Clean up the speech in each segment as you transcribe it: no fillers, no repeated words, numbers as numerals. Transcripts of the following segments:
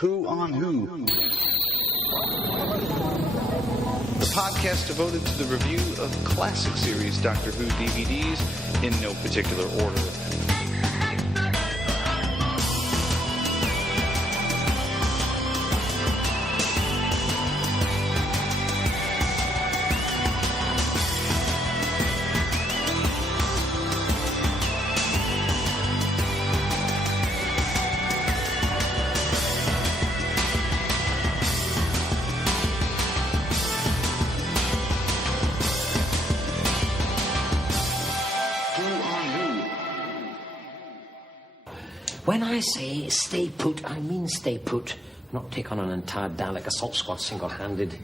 Who on Who? The podcast devoted to the review of classic series Doctor Who DVDs in no particular order. When I say stay put, I mean stay put. Not take on an entire Dalek assault squad single-handed.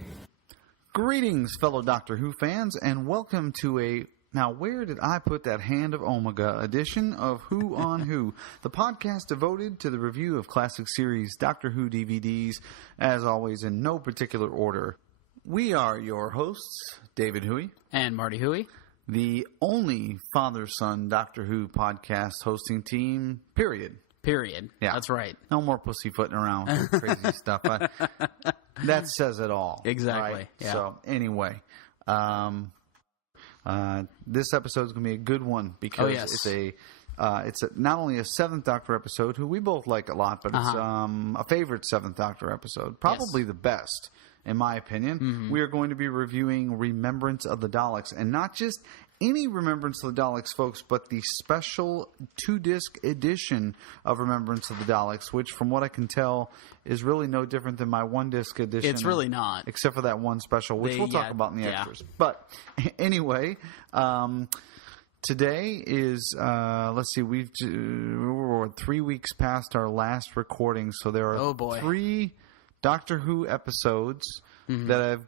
Greetings, fellow Doctor Who fans, and welcome to a Now Where Did I Put That Hand of Omega edition of Who on Who, the podcast devoted to the review of classic series Doctor Who DVDs, as always in no particular order. We are your hosts, David Huey. And Marty Huey. The only father-son Doctor Who podcast hosting team, period. Yeah, that's right. No more pussyfooting around with crazy stuff. That says it all. Exactly. Right? Yeah. So anyway, this episode is going to be a good one because it's not only a Seventh Doctor episode, who we both like a lot, but it's a favorite Seventh Doctor episode, probably the best. In my opinion, we are going to be reviewing Remembrance of the Daleks, and not just any Remembrance of the Daleks, folks, but the special 2-disc edition of Remembrance of the Daleks, which, from what I can tell, is really no different than my 1-disc edition. It's really not. Except for that one special, which we'll talk about in the extras. But anyway, today is, let's see, we're 3 weeks past our last recording, so there are 3 Doctor Who episodes that have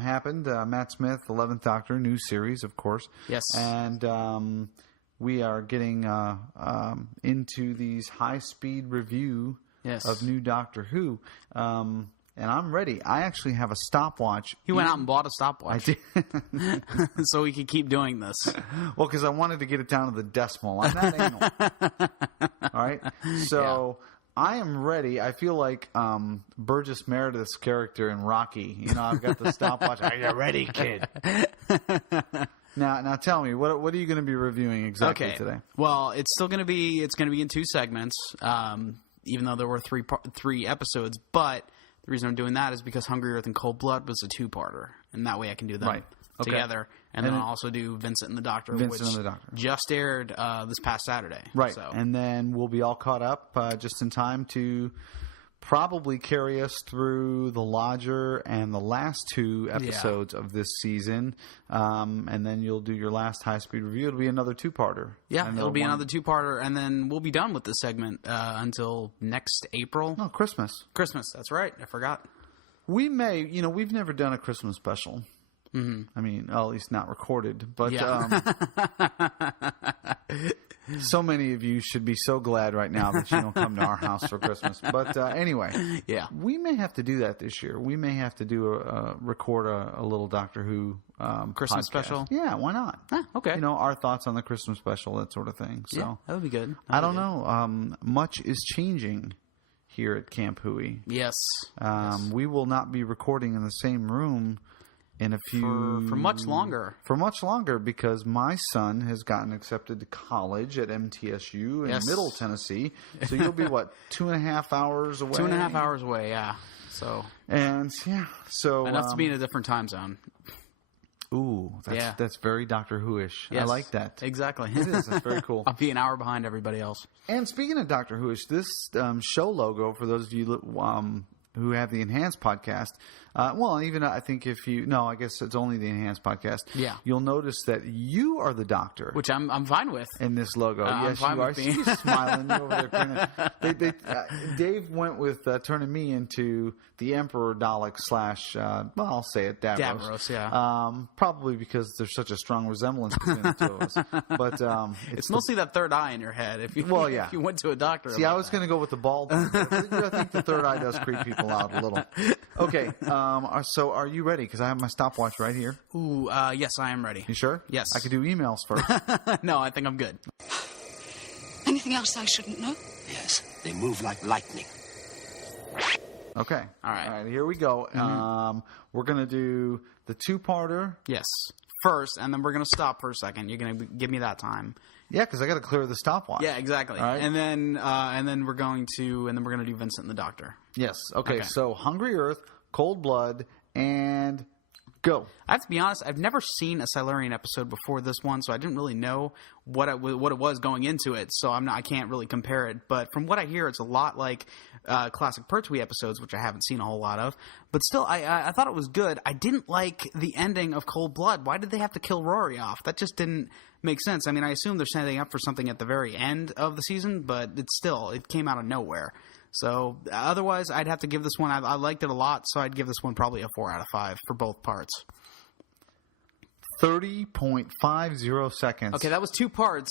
happened. Matt Smith, 11th Doctor, new series, of course. Yes. And we are getting into these high-speed review of new Doctor Who. And I'm ready. I actually have a stopwatch. You went out and bought a stopwatch. I did. So we could keep doing this. Well, because I wanted to get it down to the decimal. I'm not anal. All right? So... Yeah. I am ready. I feel like Burgess Meredith's character in Rocky. You know, I've got the stopwatch. Are you ready, kid? Now tell me, what are you going to be reviewing exactly today? Well, it's going to be in 2 segments, even though there were 3 episodes. But the reason I'm doing that is because Hungry Earth and Cold Blood was a 2-parter, and that way I can do them together. And then I'll also do Vincent and the Doctor, which just aired this past Saturday. Right. So. And then we'll be all caught up just in time to probably carry us through The Lodger and the last 2 episodes of this season. And then you'll do your last high-speed review. It'll be another 2-parter. Yeah, it'll be another 2-parter. And then we'll be done with this segment until next April. No, Christmas. Christmas, that's right. I forgot. We may, we've never done a Christmas special. I mean, at least not recorded. But so many of you should be so glad right now that you don't come to our house for Christmas. But anyway, we may have to do that this year. We may have to record a little Doctor Who Christmas podcast. special. Yeah, why not? Okay. Our thoughts on the Christmas special, that sort of thing. So that would be good. I don't know. Much is changing here at Camp Huey. Yes. We will not be recording in the same room in a few... For much longer. For much longer, because my son has gotten accepted to college at MTSU in Middle Tennessee. So you'll be, 2.5 hours away? 2.5 hours away, yeah. So... And, so... Enough to be in a different time zone. Ooh, that's very Doctor Who-ish. Yes, I like that. Exactly. It is. That's very cool. I'll be an hour behind everybody else. And speaking of Doctor Who-ish, this show logo, for those of you who have the Enhanced podcast, even I think I guess it's only the Enhanced podcast. Yeah. You'll notice that you are the Doctor. Which I'm fine with. In this logo. Yes, you are. She's smiling over there. Dave went with turning me into the Emperor Dalek / I'll say it, Davros. Davros, yeah. Probably because there's such a strong resemblance between the two of us. But it's mostly that third eye in your head. If you went to a doctor. See, I was going to go with the bald. I think the third eye does creep people out a little. Okay. So are you ready? Because I have my stopwatch right here. Ooh, yes, I am ready. You sure? Yes. I could do emails first. No, I think I'm good. Anything else I shouldn't know? Yes, they move like lightning. Okay. All right. Here we go. Mm-hmm. We're going to do the two-parter. Yes. First, and then we're going to stop for a second. You're going to give me that time. Yeah, because I got to clear the stopwatch. Yeah, exactly. All right. And then we're going to do Vincent and the Doctor. Yes. Okay. So Hungry Earth, Cold Blood, and go. I have to be honest. I've never seen a Silurian episode before this one, so I didn't really know what it was going into it. So I can't really compare it. But from what I hear, it's a lot like classic Pertwee episodes, which I haven't seen a whole lot of. But still, I thought it was good. I didn't like the ending of Cold Blood. Why did they have to kill Rory off? That just didn't make sense. I mean, I assume they're setting up for something at the very end of the season, but it came out of nowhere. So otherwise, I'd have to give this one. I liked it a lot, so I'd give this one probably a 4 out of 5 for both parts. 30.50 seconds. Okay, that was 2 parts.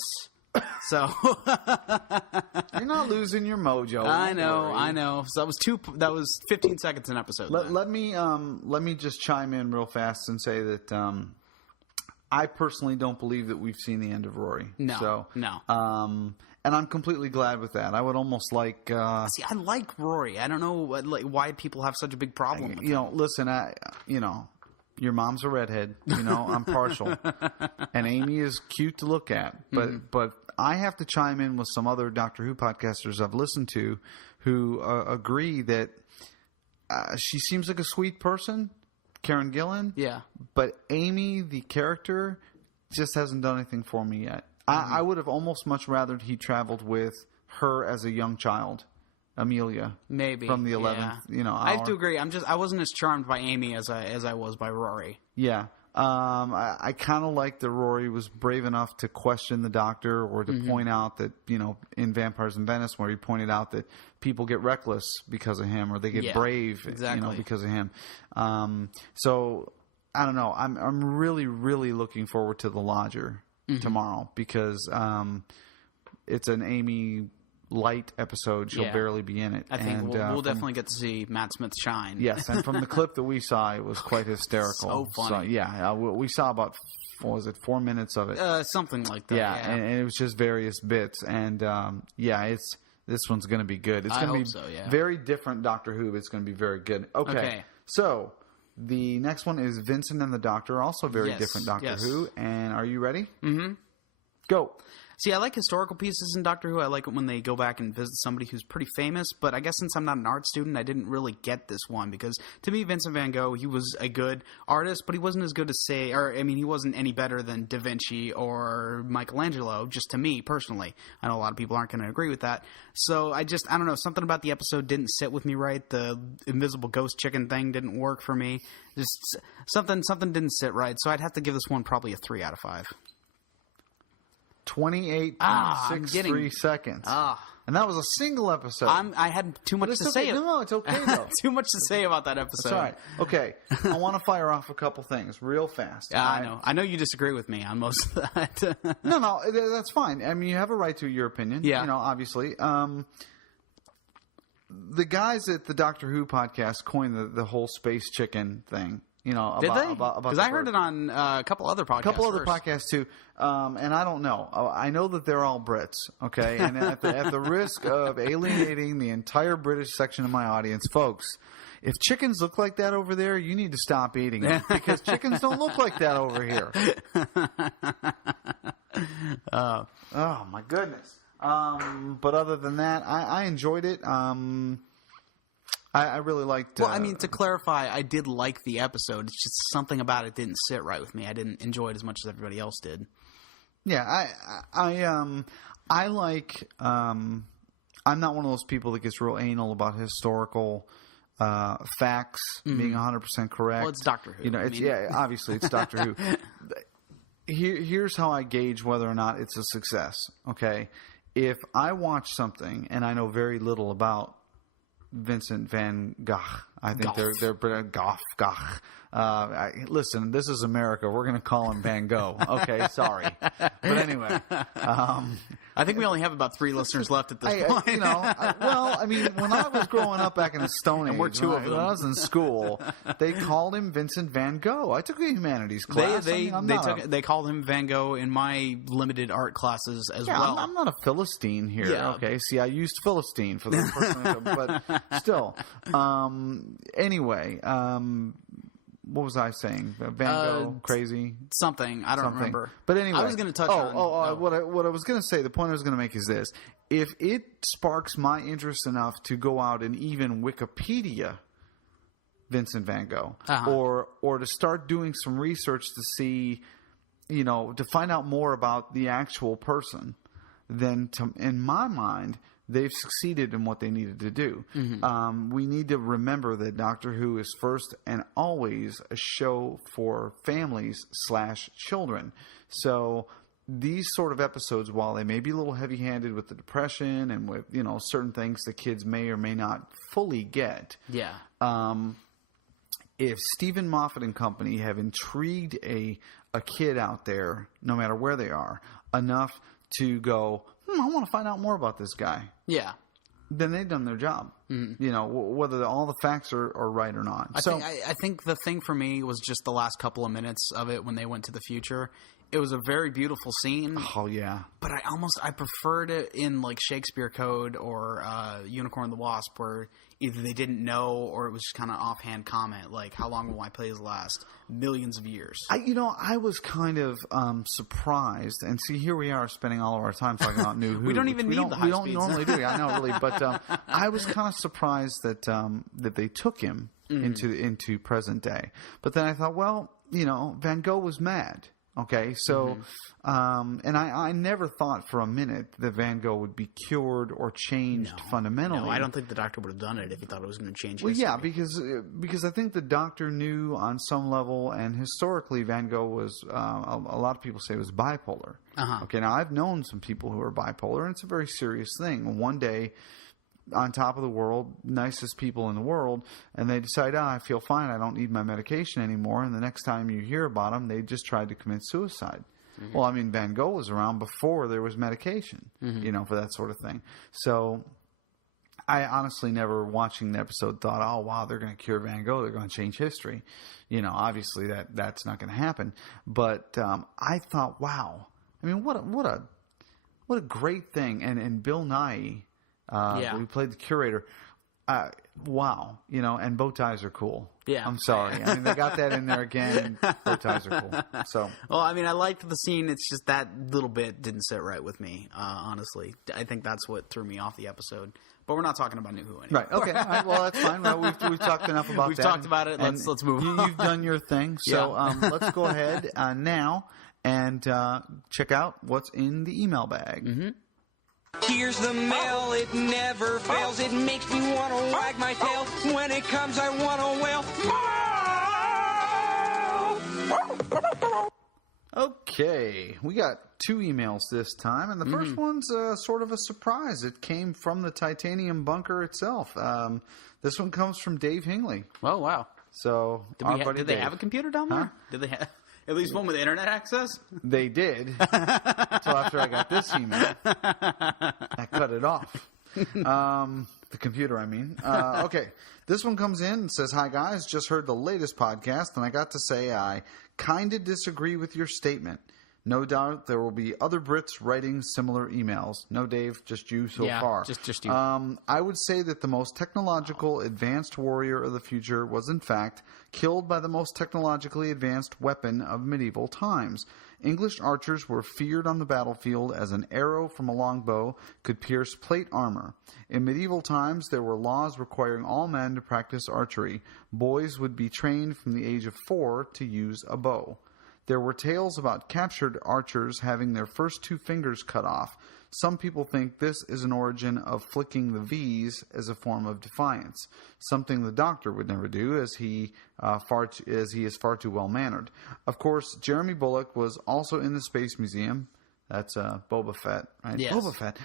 So you're not losing your mojo. I know. So that was 15 seconds an episode. Let me just chime in real fast and say that I personally don't believe that we've seen the end of Rory. No. And I'm completely glad with that. I would almost like. See, I like Rory. I don't know why people have such a big problem with him. Listen, your mom's a redhead. I'm partial, and Amy is cute to look at. But I have to chime in with some other Doctor Who podcasters I've listened to who agree that she seems like a sweet person, Karen Gillan. Yeah. But Amy, the character, just hasn't done anything for me yet. I would have almost much rather he traveled with her as a young child, Amelia. Maybe from the 11th. Yeah. Hour. I have to agree. I wasn't as charmed by Amy as I was by Rory. Yeah. I kind of like that Rory was brave enough to question the Doctor or to point out that, in Vampires in Venice, where he pointed out that people get reckless because of him or they get brave, because of him. So I don't know. I'm really, really looking forward to The Lodger tomorrow because it's an Amy light episode. She'll barely be in it. I think we'll definitely get to see Matt Smith shine. Yes, and from the clip that we saw, it was quite hysterical. So funny. So, we saw about 4 minutes of it? Something like that. Yeah. And it was just various bits. And this one's going to be good. It's going to be very different Doctor Who. It's going to be very good. Okay. So the next one is Vincent and the Doctor, also very different Doctor Who. And are you ready? Mm-hmm. Go. See, I like historical pieces in Doctor Who. I like it when they go back and visit somebody who's pretty famous, but I guess since I'm not an art student, I didn't really get this one because to me, Vincent van Gogh, he was a good artist, but he wasn't as good as he wasn't any better than Da Vinci or Michelangelo, just to me personally. I know a lot of people aren't going to agree with that. So I don't know, something about the episode didn't sit with me right. The invisible ghost chicken thing didn't work for me. Just something didn't sit right. So I'd have to give this one probably a 3 out of 5. 28.63 seconds. And that was a single episode. I had too much to say. No, it's okay, though. Too much to say about that episode. That's all right. Okay. I want to fire off a couple things real fast. Yeah, I know. I know you disagree with me on most of that. No, that's fine. I mean, you have a right to your opinion. Yeah. Obviously. The guys at the Doctor Who podcast coined the whole space chicken thing. Did they? Because I heard it on a couple other podcasts. Podcasts too, and I don't know. I know that they're all Brits, okay. And at the risk of alienating the entire British section of my audience, folks, if chickens look like that over there, you need to stop eating them because chickens don't look like that over here. Oh my goodness! But other than that, I enjoyed it. I really liked... Well, I mean, to clarify, I did like the episode. It's just something about it didn't sit right with me. I didn't enjoy it as much as everybody else did. Yeah, I like... I'm not one of those people that gets real anal about historical facts being 100% correct. Well, it's Doctor Who. Obviously, it's Doctor Who. Here's how I gauge whether or not it's a success, okay? If I watch something and I know very little about Vincent van Gogh. I think they're Goff. Listen, this is America. We're going to call him Van Gogh. Okay, sorry. But anyway. I think we only have about 3 listeners left at this point. When I was growing up back in the Stone Age, we're 2 of them. When I was in school, they called him Vincent Van Gogh. I took a humanities class. They called him Van Gogh in my limited art classes as well. I'm not a Philistine here. Yeah. Okay, see, I used Philistine for the first one, but still. Anyway, what was I saying? Van Gogh, crazy? Something. I don't remember. But anyway. I was going to touch on... What I was going to say, the point I was going to make is this. If it sparks my interest enough to go out and even Wikipedia Vincent Van Gogh, or to start doing some research to see, to find out more about the actual person, then in my mind... they've succeeded in what they needed to do. Mm-hmm. We need to remember that Doctor Who is first and always a show for families / children. So these sort of episodes, while they may be a little heavy-handed with the depression and with certain things the kids may or may not fully get. Yeah. If Stephen Moffat and company have intrigued a kid out there, no matter where they are, enough to go, I want to find out more about this guy. Yeah. Then they've done their job. Mm-hmm. Whether all the facts are right or not. I think the thing for me was just the last couple of minutes of it when they went to the future. It was a very beautiful scene. Oh, yeah. But I preferred it in like Shakespeare Code or Unicorn and the Wasp, where either they didn't know or it was just kind of offhand comment, like, how long will my plays last? Millions of years. I was kind of surprised. And see, here we are spending all of our time talking about New Who. We don't even need the high speeds. We don't normally do. I know, really. But I was kind of surprised that they took him into present day. But then I thought, well, Van Gogh was mad. Okay, so, and I never thought for a minute that Van Gogh would be cured or changed fundamentally. No, I don't think the Doctor would have done it if he thought it was going to change history. Well, yeah, because I think the Doctor knew on some level, and historically Van Gogh was, a lot of people say was bipolar. Uh-huh. Okay, now I've known some people who are bipolar, and it's a very serious thing. One day, on top of the world, nicest people in the world, and they decide, I feel fine, I don't need my medication anymore, and the next time you hear about them, they just tried to commit suicide. Mm-hmm. Well, Van Gogh was around before there was medication, for that sort of thing. So I honestly never, watching the episode, thought, oh, wow, they're going to cure Van Gogh, they're going to change history. Obviously that's not going to happen. But I thought, wow, what a great thing. And Bill Nighy, we played the curator. Wow, and bow ties are cool. Yeah, I'm sorry. They got that in there again. And bow ties are cool. So, well, I liked the scene. It's just that little bit didn't sit right with me. Honestly, I think that's what threw me off the episode. But we're not talking about New Who anymore. Right. Okay. All right, well, that's fine. Well, we've talked enough about that. We've talked about it. Let's move on. You've done your thing. So let's go ahead now and check out what's in the email bag. Mm-hmm. Here's the mail, it never fails. It makes me want to wag my tail. When it comes, I want to wail. Okay, we got 2 emails this time, and the first one's sort of a surprise. It came from the Titanium bunker itself. This one comes from Dave Hingley. Oh, wow. So, did they have a computer down there? Huh? Did they have... At least one with internet access? They did. Until after I got this email. I cut it off. The computer, Okay. This one comes in and says, hi, guys. Just heard the latest podcast, and I got to say I kind of disagree with your statement. No doubt there will be other Brits writing similar emails. No, Dave, just you so far. Just you. I would say that the most technological advanced warrior of the future was, in fact, killed by the most technologically advanced weapon of medieval times. English archers were feared on the battlefield as an arrow from a longbow could pierce plate armor. In medieval times, there were laws requiring all men to practice archery. Boys would be trained from the age of 4 to use a bow. There were tales about captured archers having their first 2 fingers cut off. Some people think this is an origin of flicking the V's as a form of defiance, something the Doctor would never do as he is far too well-mannered. Of course, Jeremy Bulloch was also in the Space Museum. That's Boba Fett, right? Yes. Boba Fett.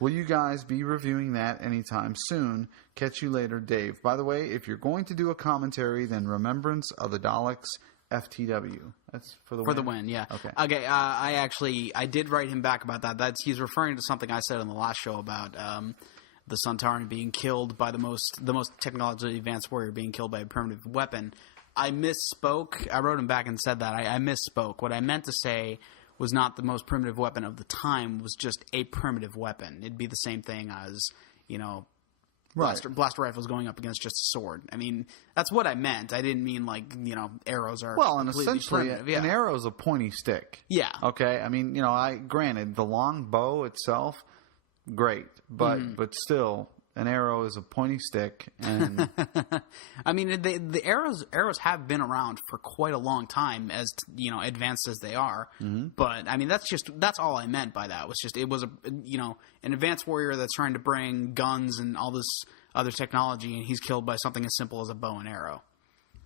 Will you guys be reviewing that anytime soon? Catch you later, Dave. By the way, if you're going to do a commentary, then Remembrance of the Daleks FTW. That's for the win? For the win, yeah. Okay. I did write him back about that. He's referring to something I said on the last show about the Sontaran being killed by the most technologically advanced warrior being killed by a primitive weapon. I misspoke. I wrote him back and said that. I misspoke. What I meant to say was not the most primitive weapon of the time, was just a primitive weapon. It'd be the same thing as, blaster rifles going up against just a sword. I mean, that's what I meant. I didn't mean arrows are and essentially an arrow is a pointy stick. Yeah. Okay. I mean, granted, the long bow itself, great, but still, an arrow is a pointy stick, and I mean, the arrows have been around for quite a long time, as advanced as they are. Mm-hmm. But I mean, that's all I meant by that. It was an advanced warrior that's trying to bring guns and all this other technology, and he's killed by something as simple as a bow and arrow.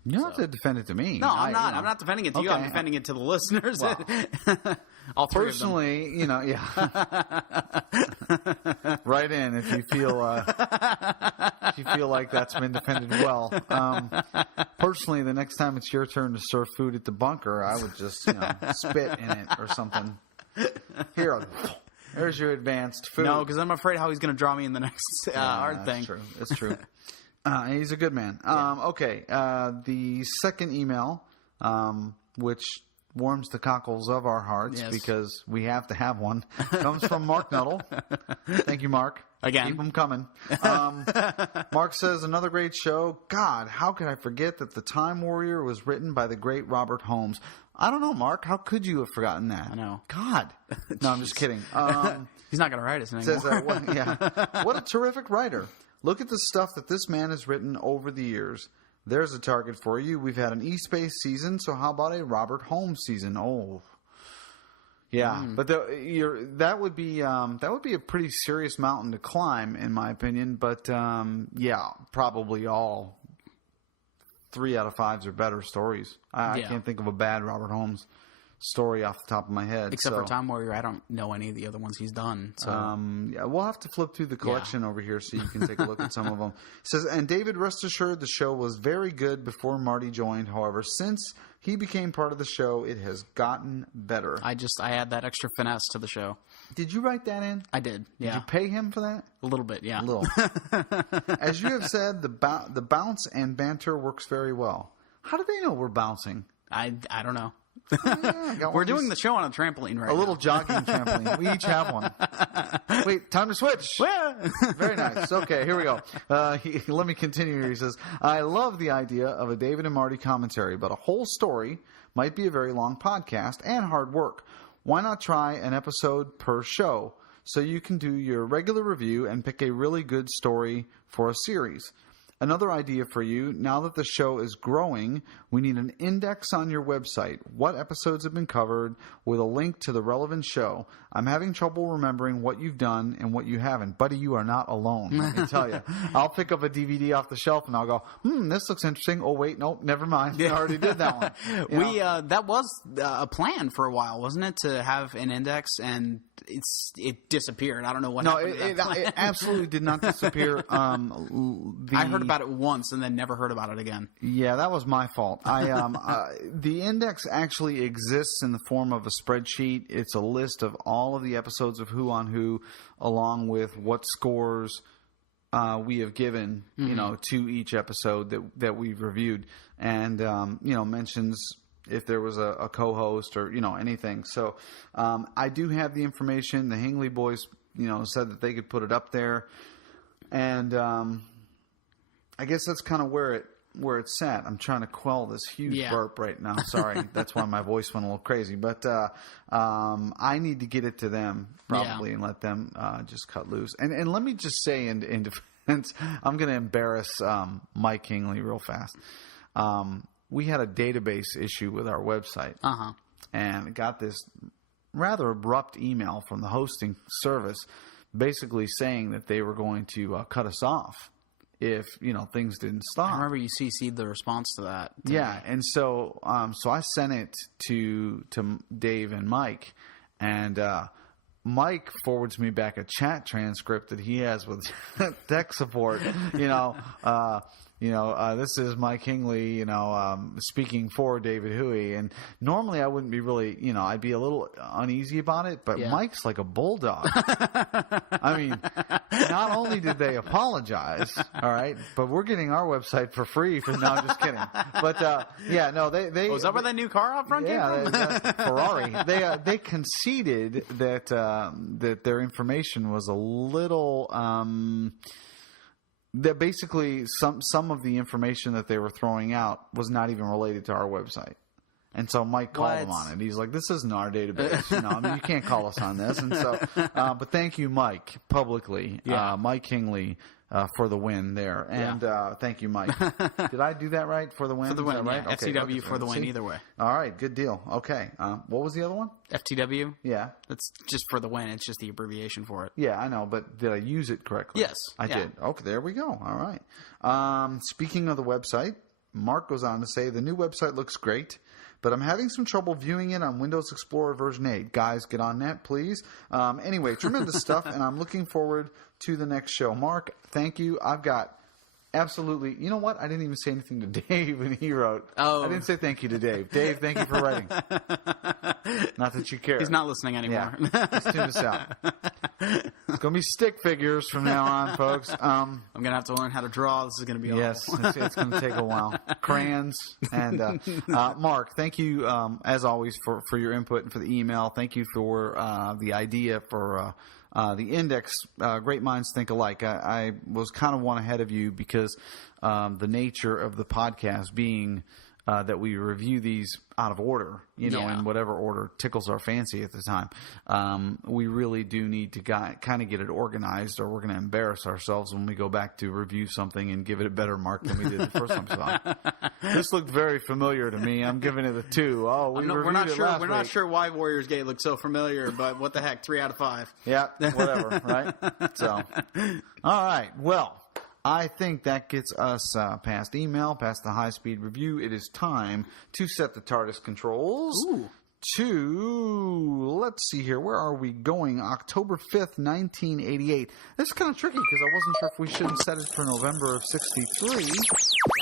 You don't have to defend it to me. No, I'm not. I'm not defending it to you. I'm defending it to the listeners. Well, all three personally, yeah. Write in if you feel like that's been defended well. Personally, the next time it's your turn to serve food at the bunker, I would just spit in it or something. There's your advanced food. No, because I'm afraid how he's going to draw me in the next art thing. True. That's true. He's a good man. Okay. The second email, which warms the cockles of our hearts because we have to have one, comes from Mark Nuttall. Thank you, Mark. Again. Keep them coming. Mark says, another great show. God, how could I forget that The Time Warrior was written by the great Robert Holmes? I don't know, Mark. How could you have forgotten that? I know. God. No, I'm just kidding. He's not going to write us anymore. Says, what a terrific writer. Look at the stuff that this man has written over the years. There's a target for you. We've had an East-based season, so how about a Robert Holmes season? Oh, yeah. But that would be a pretty serious mountain to climb, in my opinion. But probably all 3 out of 5s are better stories. I can't think of a bad Robert Holmes story off the top of my head. Except for Time Warrior, I don't know any of the other ones he's done. So we'll have to flip through the collection over here so you can take a look at some of them. It says, and David, rest assured the show was very good before Marty joined. However, since he became part of the show, it has gotten better. I add that extra finesse to the show. Did you write that in? I did, yeah. Did you pay him for that? A little bit, yeah. A little. As you have said, the bounce and banter works very well. How do they know we're bouncing? I don't know. We're doing the show on a trampoline right now. A little jogging trampoline. We each have one. Wait, time to switch. Very nice. Okay, here we go. Let me continue here. He says, I love the idea of a David and Marty commentary, but a whole story might be a very long podcast and hard work. Why not try an episode per show so you can do your regular review and pick a really good story for a series? Another idea for you, now that the show is growing, we need an index on your website. What episodes have been covered with a link to the relevant show. I'm having trouble remembering what you've done and what you haven't. Buddy, you are not alone, let me tell you. I'll pick up a DVD off the shelf and I'll go, this looks interesting. Oh, wait, nope, never mind. I already did that one. That was a plan for a while, wasn't it, to have an index, and it disappeared. I don't know what happened. No, it absolutely did not disappear. I heard about it once and then never heard about it again. Yeah, that was my fault. The index actually exists in the form of a spreadsheet. It's a list of all of the episodes of Who on Who, along with what scores we have given, to each episode that we've reviewed, and mentions if there was a co-host or anything. So I do have the information. The Hingley boys, said that they could put it up there, and I guess that's kind of where it's at. I'm trying to quell this huge burp right now. Sorry, that's why my voice went a little crazy. But I need to get it to them probably and let them just cut loose. And let me just say in defense, I'm going to embarrass Mike Hingley real fast. We had a database issue with our website, and got this rather abrupt email from the hosting service, basically saying that they were going to cut us off if things didn't stop. I remember you CC'd the response to that. Yeah, and so I sent it to Dave and Mike, And Mike forwards me back a chat transcript that he has with tech support. This is Mike Hingley, speaking for David Huey. And normally I wouldn't be really, I'd be a little uneasy about it, but Mike's like a bulldog. I mean, not only did they apologize, all right, but we're getting our website for free for now. Just kidding. But, they. Was that where that new car out front came from? Ferrari. They conceded that their information was a little, that basically some of the information that they were throwing out was not even related to our website. And so Mike called him on it. He's like, this isn't our database. You can't call us on this. And so, but thank you, Mike, publicly. Mike Hingley, for the win there. And thank you, Mike. Did I do that right? For the win? For the win, right? yeah. Okay, FTW for the win, either way. All right, good deal. Okay. What was the other one? FTW? Yeah. That's just for the win. It's just the abbreviation for it. Yeah, I know, but did I use it correctly? Yes. I did. Okay, there we go. All right. Speaking of the website, Mark goes on to say, the new website looks great, but I'm having some trouble viewing it on Windows Explorer version 8. Guys, get on that, please. Anyway, tremendous stuff, and I'm looking forward to the next show. Mark, thank you. I've got absolutely... You know what? I didn't even say anything to Dave when he wrote. Oh. I didn't say thank you to Dave. Dave, thank you for writing. Not that you care. He's not listening anymore. Yeah. Let's tune this out. It's going to be stick figures from now on, folks. I'm going to have to learn how to draw. This is going to be awful. Yes, it's going to take a while. Crayons. And Mark, thank you, as always, for your input and for the email. Thank you for the idea for the index. Great minds think alike. I was kind of one ahead of you because the nature of the podcast being that we review these out of order, in whatever order tickles our fancy at the time. We really do need to kind of get it organized, or we're going to embarrass ourselves when we go back to review something and give it a better mark than we did the first time we saw it. This looked very familiar to me. I'm giving it a 2. Oh, we're not sure why Warriors Gate looked so familiar, but what the heck, 3 out of 5. Yeah, whatever, right? So, all right, well, I think that gets us past email, past the high-speed review. It is time to set the TARDIS controls to, let's see here, where are we going? October 5th, 1988. This is kind of tricky because I wasn't sure if we shouldn't set it for November of 63.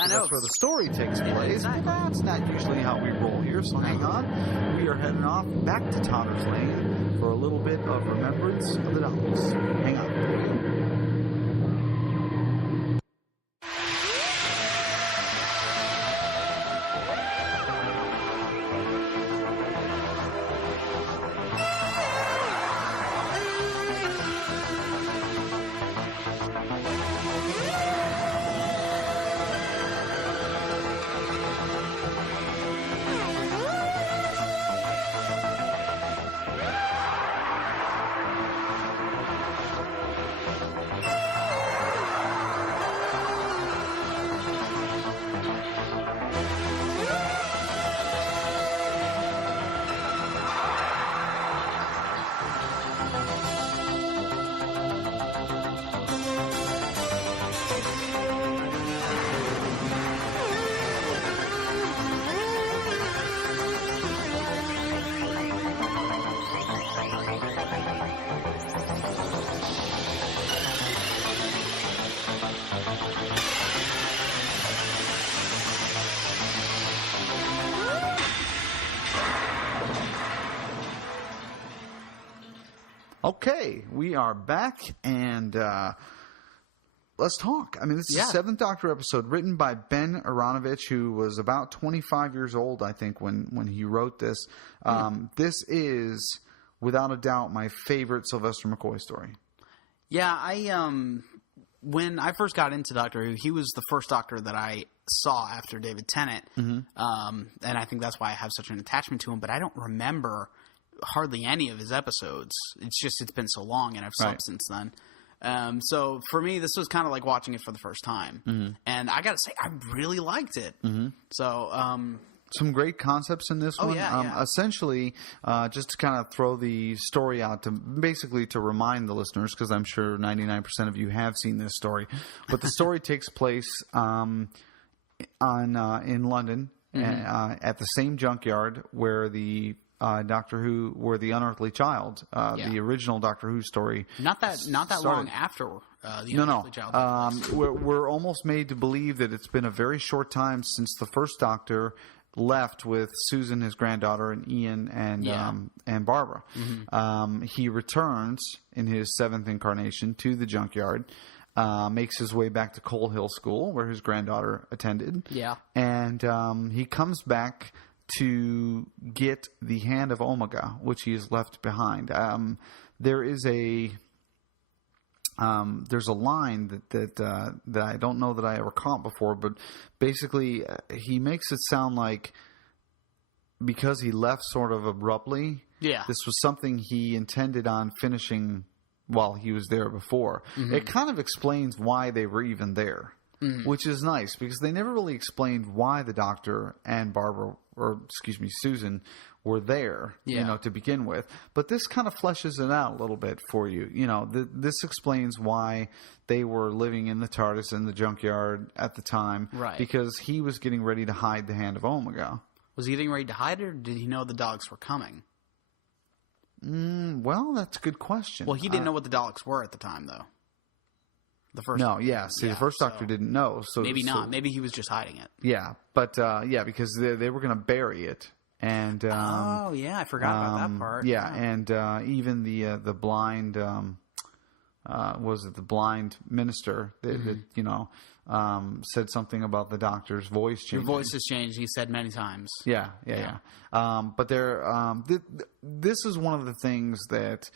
I know. That's where the story takes place. But that's not usually how we roll here, so hang on. We are heading off back to Totter's Lane for a little bit of Remembrance of the Daleks. Hang on. Okay, we are back, and let's talk. I mean, this is the 7th Doctor episode, written by Ben Aronovich, who was about 25 years old, I think, when he wrote this. This is, without a doubt, my favorite Sylvester McCoy story. Yeah, when I first got into Doctor Who, he was the first Doctor that I saw after David Tennant, and I think that's why I have such an attachment to him, but I don't remember hardly any of his episodes. It's been so long, and I've subbed since then. So for me, this was kind of like watching it for the first time, and I gotta say, I really liked it. So some great concepts in this one. Essentially, just to kind of throw the story out to remind the listeners, because I'm sure 99% of you have seen this story, but the story takes place in London at the same junkyard where the Doctor Who were the Unearthly Child, the original Doctor Who story. Not that long after the Unearthly Child. We're almost made to believe that it's been a very short time since the first Doctor left with Susan, his granddaughter, and Ian and Barbara. Mm-hmm. He returns in his 7th incarnation to the junkyard. Makes his way back to Coal Hill School, where his granddaughter attended. Yeah. And he comes back to get the Hand of Omega, which he has left behind. There's a line that I don't know that I ever caught before, but basically he makes it sound like because he left sort of abruptly, this was something he intended on finishing while he was there before. Mm-hmm. It kind of explains why they were even there, which is nice because they never really explained why the Doctor and Susan were there, to begin with. But this kind of fleshes it out a little bit for you. This explains why they were living in the TARDIS in the junkyard at the time, right? Because he was getting ready to hide the Hand of Omega. Was he getting ready to hide it, or did he know the Daleks were coming? Well, that's a good question. Well, he didn't know what the Daleks were at the time, though. The first the first Doctor didn't know. So maybe not. Maybe he was just hiding it. Yeah, but because they were going to bury it, and I forgot about that part. Yeah, and even the blind was it the blind minister that said something about the Doctor's voice changing. Your voice has changed. He said many times. Yeah. But this is one of the things that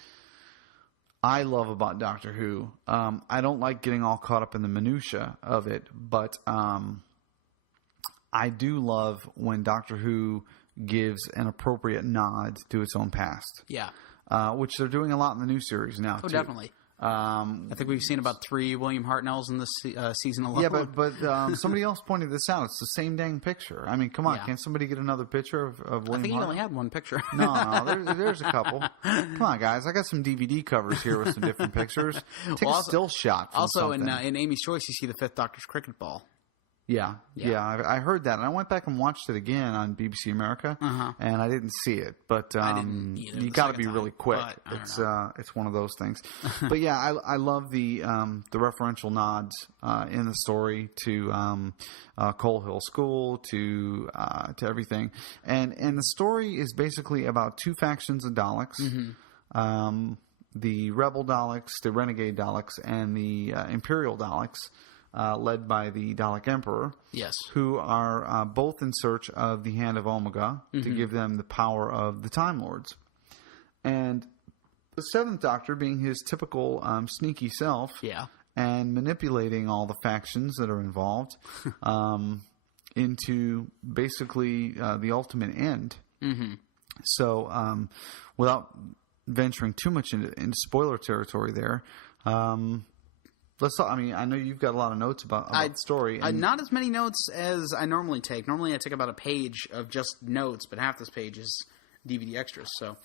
I love about Doctor Who. I don't like getting all caught up in the minutia of it, but I do love when Doctor Who gives an appropriate nod to its own past. Yeah. Which they're doing a lot in the new series now, too. Definitely. I think we've seen about 3 William Hartnells in this season alone. Yeah, but somebody else pointed this out. It's the same dang picture. I mean, come on. Can't somebody get another picture of William Hartnell? I think he only had one picture. No, there's a couple. Come on, guys. I got some DVD covers here with some different pictures. Take a still shot from something. In Amy's Choice, you see the 5th Doctor's cricket ball. Yeah. I heard that, and I went back and watched it again on BBC America, and I didn't see it. But you got to be really quick. It's one of those things. But yeah, I love the referential nods in the story to Coal Hill School, to everything, and the story is basically about 2 factions of Daleks. Mm-hmm. The Rebel Daleks, the Renegade Daleks, and the Imperial Daleks. Led by the Dalek Emperor, who are both in search of the Hand of Omega to give them the power of the Time Lords. And the 7th Doctor, being his typical sneaky self, and manipulating all the factions that are involved into basically the ultimate end. Mm-hmm. So, without venturing too much into spoiler territory there, let's talk. I mean, I know you've got a lot of notes about the story. Not as many notes as I normally take. Normally I take about a page of just notes, but half this page is DVD extras. So,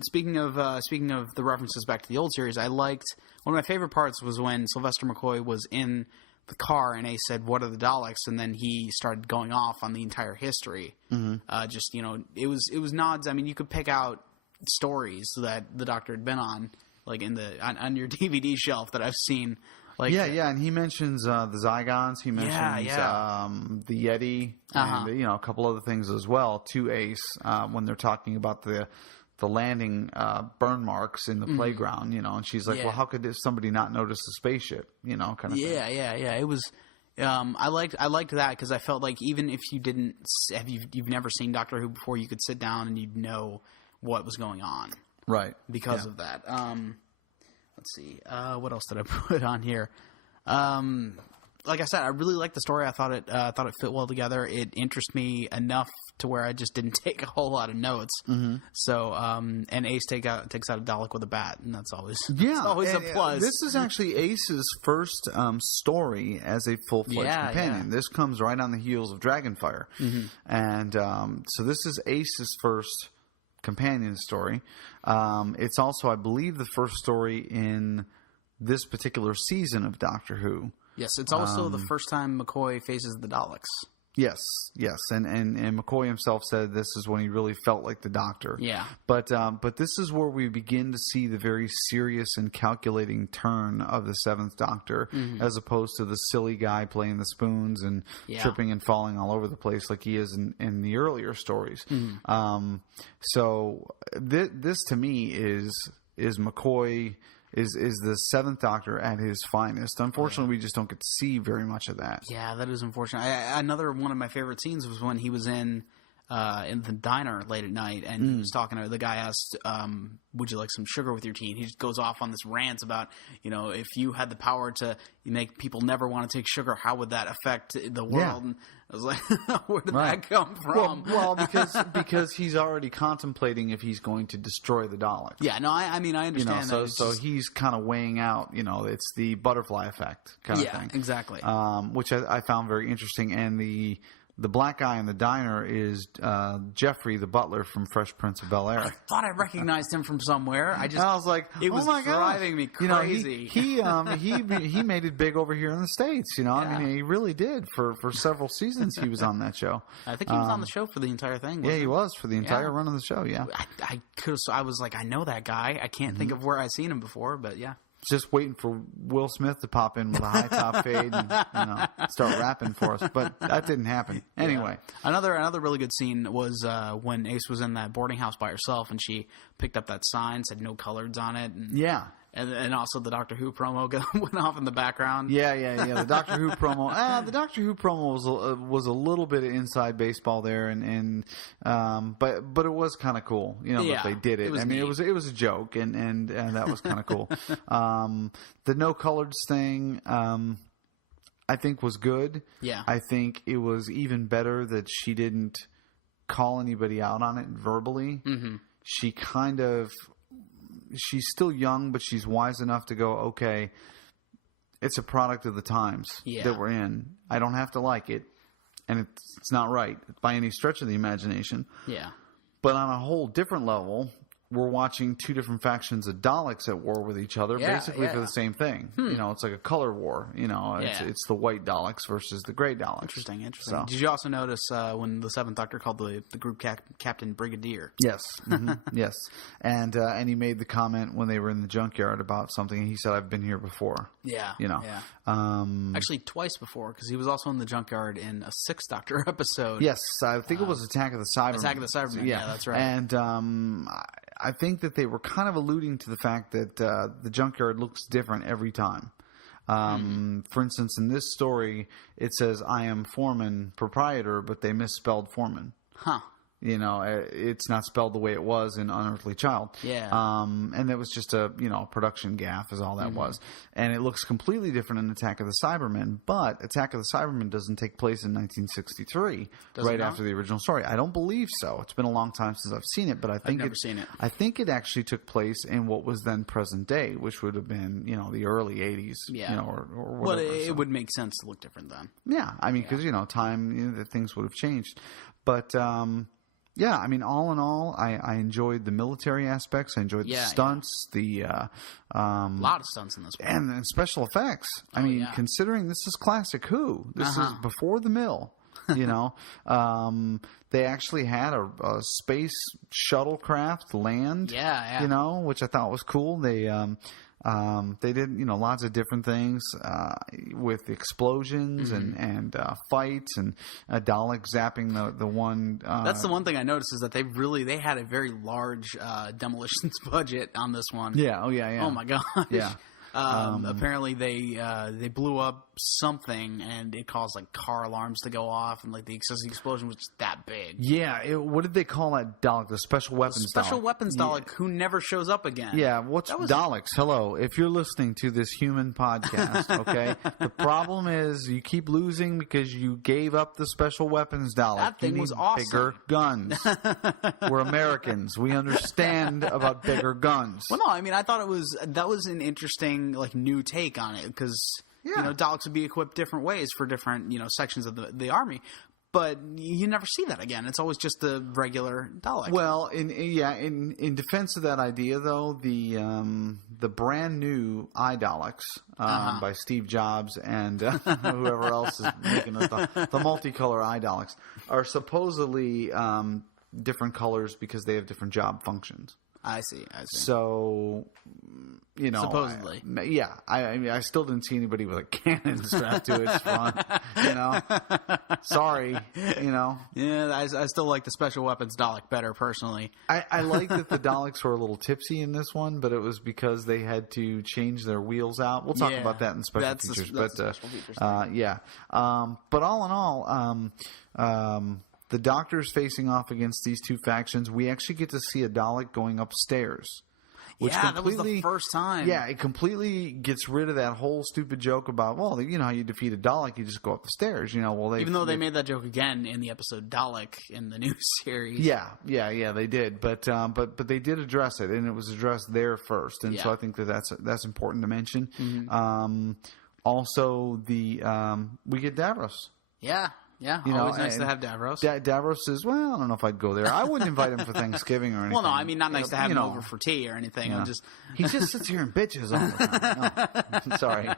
speaking of the references back to the old series, I liked one of my favorite parts was when Sylvester McCoy was in the car and Ace said, "What are the Daleks?" and then he started going off on the entire history. Mm-hmm. It was nods. I mean, you could pick out stories that the Doctor had been on. Like on your DVD shelf that I've seen. And he mentions the Zygons. He mentions the Yeti and a couple other things as well to Ace when they're talking about the landing burn marks in the playground. And she's like, "Well, how could somebody not notice the spaceship?" Kind of thing. Yeah. It was. I liked that because I felt like even if you've never seen Doctor Who before, you could sit down and you'd know what was going on. Right. Because of that. Let's see. What else did I put on here? Like I said, I really liked the story. I thought it fit well together. It interested me enough to where I just didn't take a whole lot of notes. Mm-hmm. So, and Ace takes out a Dalek with a bat, and that's always a plus. This is actually Ace's first story as a full-fledged companion. Yeah. This comes right on the heels of Dragonfire. Mm-hmm. And so this is Ace's first companion story. It's also, I believe, the first story in this particular season of Doctor Who. Yes, it's also the first time McCoy faces the Daleks. Yes, and McCoy himself said this is when he really felt like the Doctor. Yeah. But this is where we begin to see the very serious and calculating turn of the Seventh Doctor, as opposed to the silly guy playing the spoons and tripping and falling all over the place like he is in the earlier stories. So this to me is McCoy. Is the Seventh Doctor at his finest. Unfortunately, we just don't get to see very much of that. Yeah, that is unfortunate. Another one of my favorite scenes was when he was in the diner late at night, and he was talking to the guy. Asked, "Would you like some sugar with your tea?" And he just goes off on this rant about, if you had the power to make people never want to take sugar, how would that affect the world? Yeah. And I was like, where did that come from? Well, because he's already contemplating if he's going to destroy the Daleks. Yeah, no, I understand that. So he's kind of weighing out, it's the butterfly effect kind of thing. Yeah, exactly. Which I found very interesting. And the black guy in the diner is Jeffrey, the butler from Fresh Prince of Bel-Air. I thought I recognized him from somewhere. I was like, it was driving me crazy. He made it big over here in the States. I mean, he really did for several seasons. He was on that show. I think he was on the show for the entire thing. Yeah, he was for the entire run of the show. Yeah, I was like, I know that guy. I can't think of where I've seen him before, but yeah. Just waiting for Will Smith to pop in with a high top fade and start rapping for us, but that didn't happen. Anyway, another really good scene was when Ace was in that boarding house by herself, and she picked up that sign, said no coloreds on it. And also the Doctor Who promo went off in the background. Yeah. The Doctor Who promo. The Doctor Who promo was a little bit of inside baseball there, but it was kind of cool. That they did it. It was a joke, and that was kind of cool. The no coloreds thing, I think was good. Yeah. I think it was even better that she didn't call anybody out on it verbally. Mm-hmm. She she's still young, but she's wise enough to go, okay, it's a product of the times that we're in. I don't have to like it, and it's not right by any stretch of the imagination. Yeah. But on a whole different level, we're watching two different factions of Daleks at war with each other, basically for the same thing. It's like a color war. It's the white Daleks versus the gray Daleks. Interesting. So. Did you also notice when the Seventh Doctor called the group Captain Brigadier? Yes. Yes. And he made the comment when they were in the junkyard about something. He said, "I've been here before." Yeah. Actually, twice before, because he was also in the junkyard in a Sixth Doctor episode. Yes, I think it was Attack of the Cybermen. Attack of the Cybermen. Yeah, that's right. And I think that they were kind of alluding to the fact that the junkyard looks different every time. For instance, in this story, it says, "I am Foreman, proprietor," but they misspelled Foreman. Huh. It's not spelled the way it was in Unearthly Child. Yeah. And that was just a production gaffe is all that was. And it looks completely different in Attack of the Cybermen, but Attack of the Cybermen doesn't take place in 1963, right after the original story. I don't believe so. It's been a long time since I've seen it, but I've never seen it. I think it actually took place in what was then present day, which would have been, the early 80s, or whatever. Well, it would make sense to look different then. Yeah. I mean, because, time, things would have changed. But, yeah, I mean, all in all, I enjoyed the military aspects. I enjoyed the stunts, a lot of stunts in this one. And special effects. I mean, considering this is classic Who, this is before the mill, they actually had a space shuttlecraft land, which I thought was cool. They did, lots of different things with explosions and fights and Dalek zapping the one. That's the one thing I noticed is that they had a very large demolitions budget on this one. Yeah. Oh yeah. Oh my gosh. Yeah. Apparently they blew up something and it caused like car alarms to go off and like the explosion was just that big. Yeah, what did they call that Dalek? The special weapons Dalek. Special weapons Dalek who never shows up again. Yeah, Daleks? Hello, if you're listening to this human podcast, okay? The problem is you keep losing because you gave up the special weapons Dalek. That thing was awesome. Bigger guns. We're Americans. We understand about bigger guns. Well, no, I mean I thought that was an interesting new take on it because Daleks would be equipped different ways for different sections of the army, But you never see that again. It's always just the regular Dalek. Well, in defense of that idea, though, the brand new iDaleks by Steve Jobs and whoever else is making it, the multicolor iDaleks are supposedly different colors because they have different job functions. I see. So, supposedly, I still didn't see anybody with a cannon strapped to its front. Sorry, Yeah, I still like the special weapons Dalek better personally. I like that the Daleks were a little tipsy in this one, but it was because they had to change their wheels out. We'll talk about that in special features. But all in all, the Doctor's facing off against these two factions. We actually get to see a Dalek going upstairs. Which that was the first time. Yeah, it completely gets rid of that whole stupid joke about, well, you know how you defeat a Dalek, you just go up the stairs. Even though they made that joke again in the episode Dalek in the new series. Yeah, they did. But they did address it, and it was addressed there first. And so I think that's important to mention. Mm-hmm. Also, we get Davros. Yeah. Yeah, always nice to have Davros. Davros says, well, I don't know if I'd go there. I wouldn't invite him for Thanksgiving or anything. Well, no, I mean, not nice to have him over for tea or anything. He just sits here and bitches all the time. No, sorry.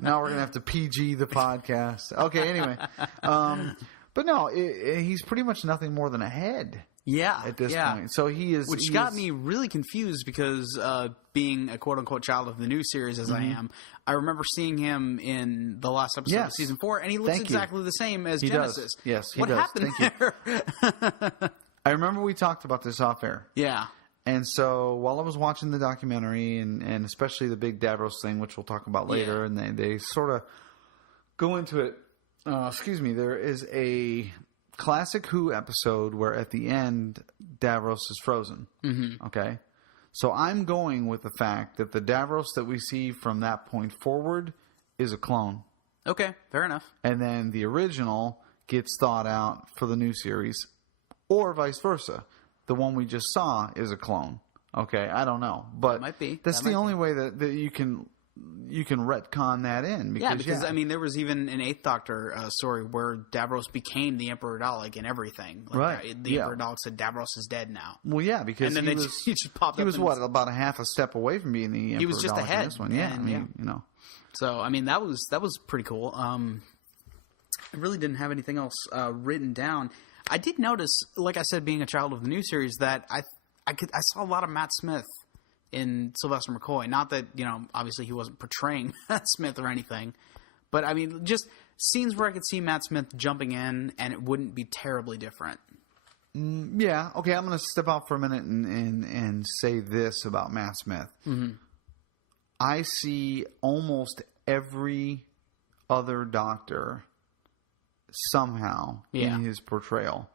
Now we're going to have to PG the podcast. Okay, anyway. But no, he's pretty much nothing more than a head. Yeah, at this point. So which got me really confused because being a quote unquote child of the new series as I am, I remember seeing him in the last episode of season 4, and he looks exactly the same as Genesis. Does. Yes, he what does. Happened there? I remember we talked about this off air. Yeah. And so while I was watching the documentary, and especially the big Davros thing, which we'll talk about later, and they sort of go into it. There is a classic Who episode where at the end Davros is frozen. Mm-hmm. Okay, so I'm going with the fact that the Davros that we see from that point forward is a clone. Okay, fair enough. And then the original gets thought out for the new series, or vice versa. The one we just saw is a clone. Okay, I don't know, but that might be. That's the only way that you can retcon that in. Because I mean, there was even an 8th Doctor story where Davros became the Emperor Dalek and everything. Right. The Emperor Dalek said Davros is dead now. Well, yeah, because and then he just popped up. He was about a half a step away from being the Emperor. He was just Dalek ahead. In this one. Yeah, So I mean, that was pretty cool. I really didn't have anything else written down. I did notice, like I said, being a child of the new series, that I saw a lot of Matt Smith in Sylvester McCoy. Not that, obviously he wasn't portraying Matt Smith or anything. But, I mean, just scenes where I could see Matt Smith jumping in and it wouldn't be terribly different. Yeah. Okay, I'm going to step out for a minute and say this about Matt Smith. Mm-hmm. I see almost every other Doctor somehow in his portrayal.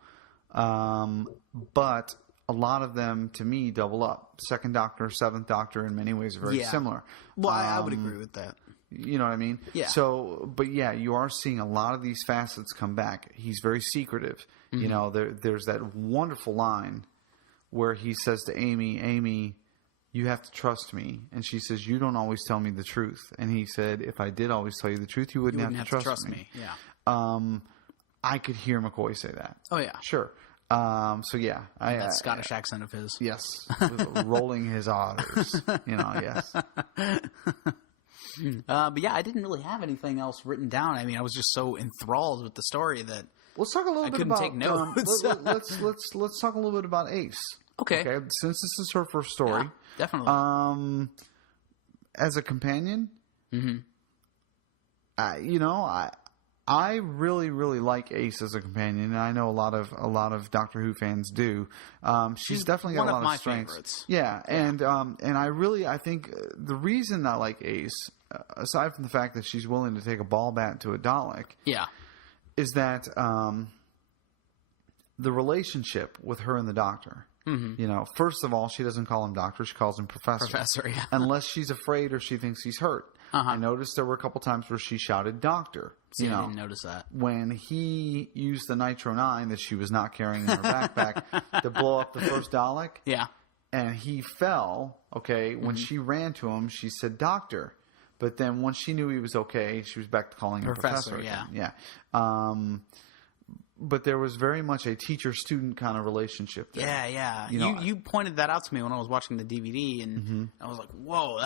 But a lot of them, to me, double up. 2nd Doctor, 7th Doctor, in many ways, are very similar. Well, I would agree with that. You know what I mean? Yeah. So, but yeah, you are seeing a lot of these facets come back. He's very secretive. Mm-hmm. There's that wonderful line where he says to Amy, you have to trust me. And she says, you don't always tell me the truth. And he said, if I did always tell you the truth, you wouldn't have to trust me. Yeah. I could hear McCoy say that. Oh, yeah. Sure. So yeah, that Scottish accent of his. Yes, rolling his R's. Yes. But yeah, I didn't really have anything else written down. I mean, I was just so enthralled with the story that let's talk a little bit about. Take notes. Let's talk a little bit about Ace. Okay. Since this is her first story, definitely. As a companion, I really, really like Ace as a companion, and I know a lot of Doctor Who fans do. She's definitely got a lot of strengths. Favorites. Yeah, and I think the reason I like Ace, aside from the fact that she's willing to take a ball bat to a Dalek, is that the relationship with her and the Doctor. Mm-hmm. First of all, she doesn't call him Doctor; she calls him Professor. Professor, yeah. Unless she's afraid or she thinks he's hurt. I noticed there were a couple times where she shouted Doctor. See, I didn't notice that. When he used the Nitro 9 that she was not carrying in her backpack to blow up the first Dalek. Yeah. And he fell, when she ran to him, she said, Doctor. But then once she knew he was okay, she was back to calling him Professor again. Yeah. But there was very much a teacher-student kind of relationship there. Yeah. You pointed that out to me when I was watching the DVD, and I was like, "Whoa,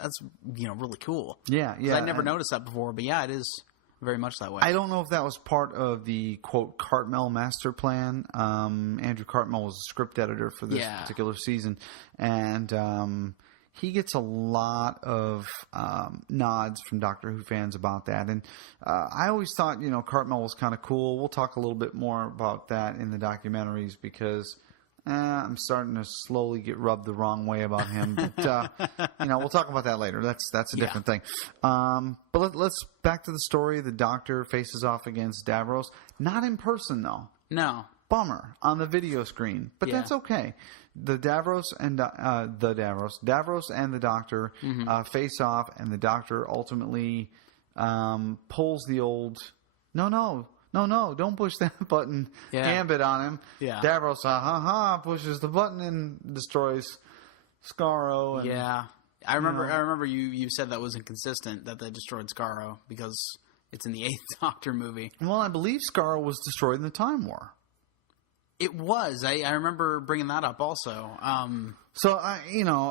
that's really cool." Yeah. I never noticed that before, but yeah, it is very much that way. I don't know if that was part of the quote Cartmel master plan. Andrew Cartmel was a script editor for this particular season, and he gets a lot of nods from Doctor Who fans about that. And I always thought, Cartmel was kind of cool. We'll talk a little bit more about that in the documentaries because I'm starting to slowly get rubbed the wrong way about him. But, we'll talk about that later. That's a different thing. But let's back to the story. The Doctor faces off against Davros. Not in person, though. No. Bummer on the video screen. But that's okay. Davros and the Doctor face off, and the Doctor ultimately pulls the old no, don't push that button gambit on him. Yeah. Davros pushes the button and destroys Skaro. And, I remember you said that was inconsistent, that they destroyed Skaro because it's in the 8th Doctor movie. Well, I believe Skaro was destroyed in the Time War. It was. I remember bringing that up also. So,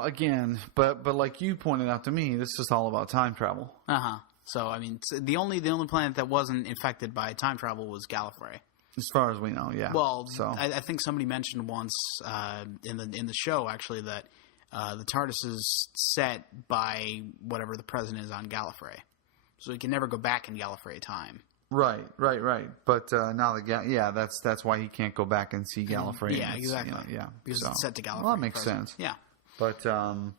again, but like you pointed out to me, this is all about time travel. So, I mean, the only planet that wasn't infected by time travel was Gallifrey. As far as we know, yeah. Well, so. I think somebody mentioned once in the show, actually, that the TARDIS is set by whatever the present is on Gallifrey. So he can never go back in Gallifrey time. Right. But now that's why he can't go back and see Gallifrey. Yeah, exactly. Because it's set to Gallifrey. Well, that makes sense. Yeah. But so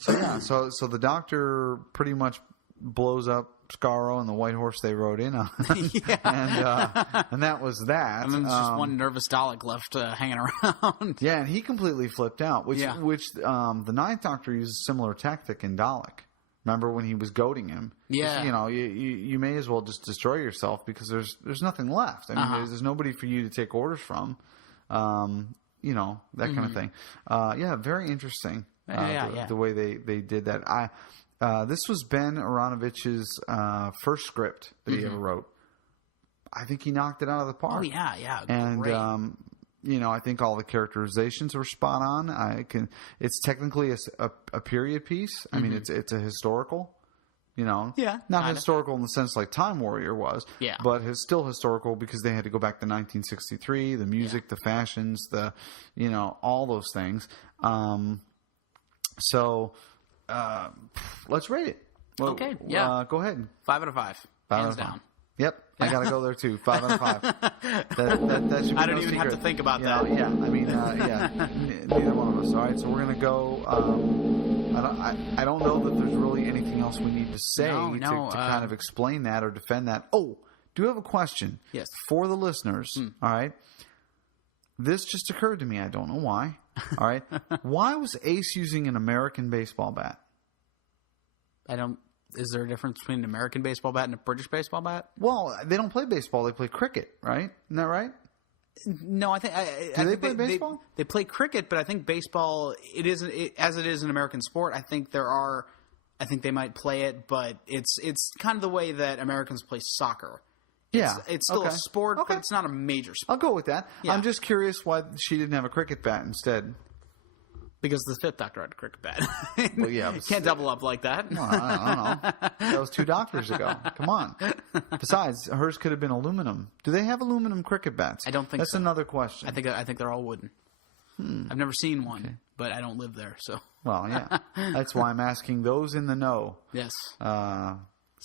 the Doctor pretty much blows up Skaro and the white horse they rode in on. And that was that. And then there's just one nervous Dalek left hanging around. Yeah, and he completely flipped out, which the Ninth Doctor used a similar tactic in Dalek. Remember when he was goading him? Yeah. You may as well just destroy yourself because there's nothing left. I mean, there's nobody for you to take orders from. That kind of thing. Very interesting. The way they did that. This was Ben Aronovich's first script that he ever wrote. I think he knocked it out of the park. Oh yeah. And great. I think all the characterizations were spot on. It's technically a period piece. I mean, it's a historical. Not historical in the sense like Time Warrior was. Yeah. But it's still historical because they had to go back to 1963. The music, the fashions, all those things. Let's rate it. Well, okay. Yeah. Go ahead. 5 out of 5. Hands down. Yep, I gotta go there too. 5 out of 5. That should be I don't even have to think about that. Yeah, I mean, neither one of us. All right, so we're gonna go. I don't know that there's really anything else we need to say to kind of explain that or defend that. Oh, do you have a question? Yes. For the listeners. All right. This just occurred to me. I don't know why. All right. Why was Ace using an American baseball bat? Is there a difference between an American baseball bat and a British baseball bat? Well, they don't play baseball. They play cricket, right? Isn't that right? No, I think. Do they play baseball? They play cricket, but I think baseball. As it is an American sport. I think they might play it, but it's kind of the way that Americans play soccer. It's still a sport, but it's not a major sport. I'll go with that. Yeah. I'm just curious why she didn't have a cricket bat instead. Because the 5th Doctor had a cricket bat. Well, yeah. Can't double up like that. Well, I don't know. That was 2 doctors ago. Come on. Besides, hers could have been aluminum. Do they have aluminum cricket bats? I don't think so. That's another question. I think they're all wooden. I've never seen one, but I don't live there, so. Well, yeah. That's why I'm asking those in the know. Yes.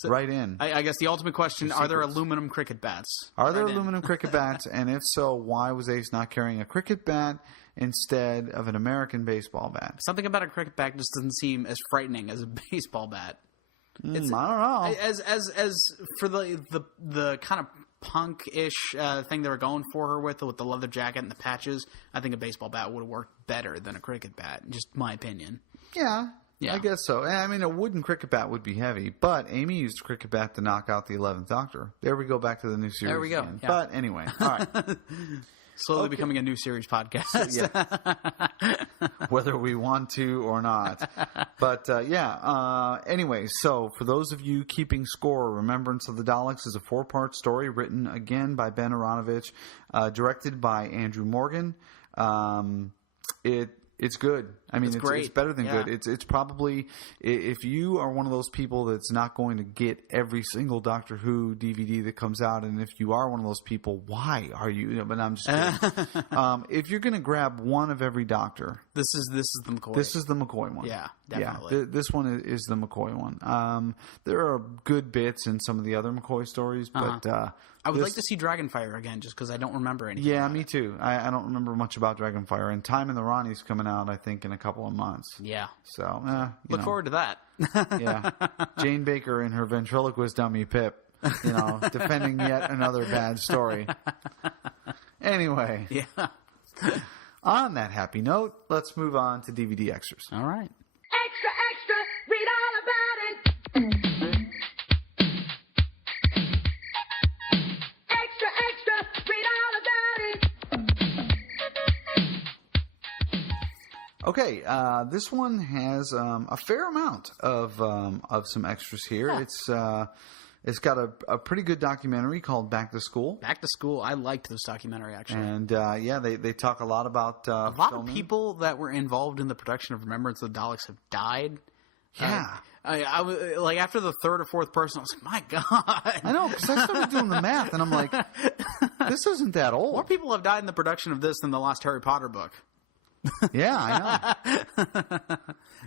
Right in. I guess the ultimate question, are there aluminum cricket bats? Are there aluminum cricket bats? And if so, why was Ace not carrying a cricket bat instead of an American baseball bat? Something about a cricket bat just doesn't seem as frightening as a baseball bat. I don't know. As for the kind of punk-ish thing they were going for her with the leather jacket and the patches, I think a baseball bat would have worked better than a cricket bat. Just my opinion. Yeah. I guess so. I mean, a wooden cricket bat would be heavy, but Amy used a cricket bat to knock out the 11th Doctor. There we go back to the new series. There we go. Yeah. But anyway, all right. Slowly becoming a new series podcast. Whether we want to or not. But, anyway, so for those of you keeping score, Remembrance of the Daleks is a 4-part story written again by Ben Aronovich, directed by Andrew Morgan. It's good. I mean, it's better than good. It's probably, if you are one of those people that's not going to get every single Doctor Who DVD that comes out, and if you are one of those people, why are you? But I'm just kidding. If you're going to grab one of every Doctor, this is the McCoy. This is the McCoy one. Yeah, definitely. Yeah, this one is the McCoy one. There are good bits in some of the other McCoy stories, but I would like to see Dragonfire again, just because I don't remember anything. Yeah, me too. I don't remember much about Dragonfire. And Time in the Ronnie's coming out, I think, in a couple of months. Yeah. So, look forward to that. Yeah. Jane Baker and her ventriloquist dummy Pip, defending yet another bad story. Anyway. Yeah. On that happy note, let's move on to DVD extras. All right. Extra, extra, read all about it. Extra, extra, read all about it. Okay, this one has a fair amount of some extras here. Yeah. It's got a pretty good documentary called Back to School. Back to School. I liked this documentary, actually. And, they talk a lot about a lot of people that were involved in the production of Remembrance of the Daleks have died. Yeah. I was like, after the third or fourth person, I was like, my God. I know, because I started doing the math, and I'm like, this isn't that old. More people have died in the production of this than the last Harry Potter book. Yeah,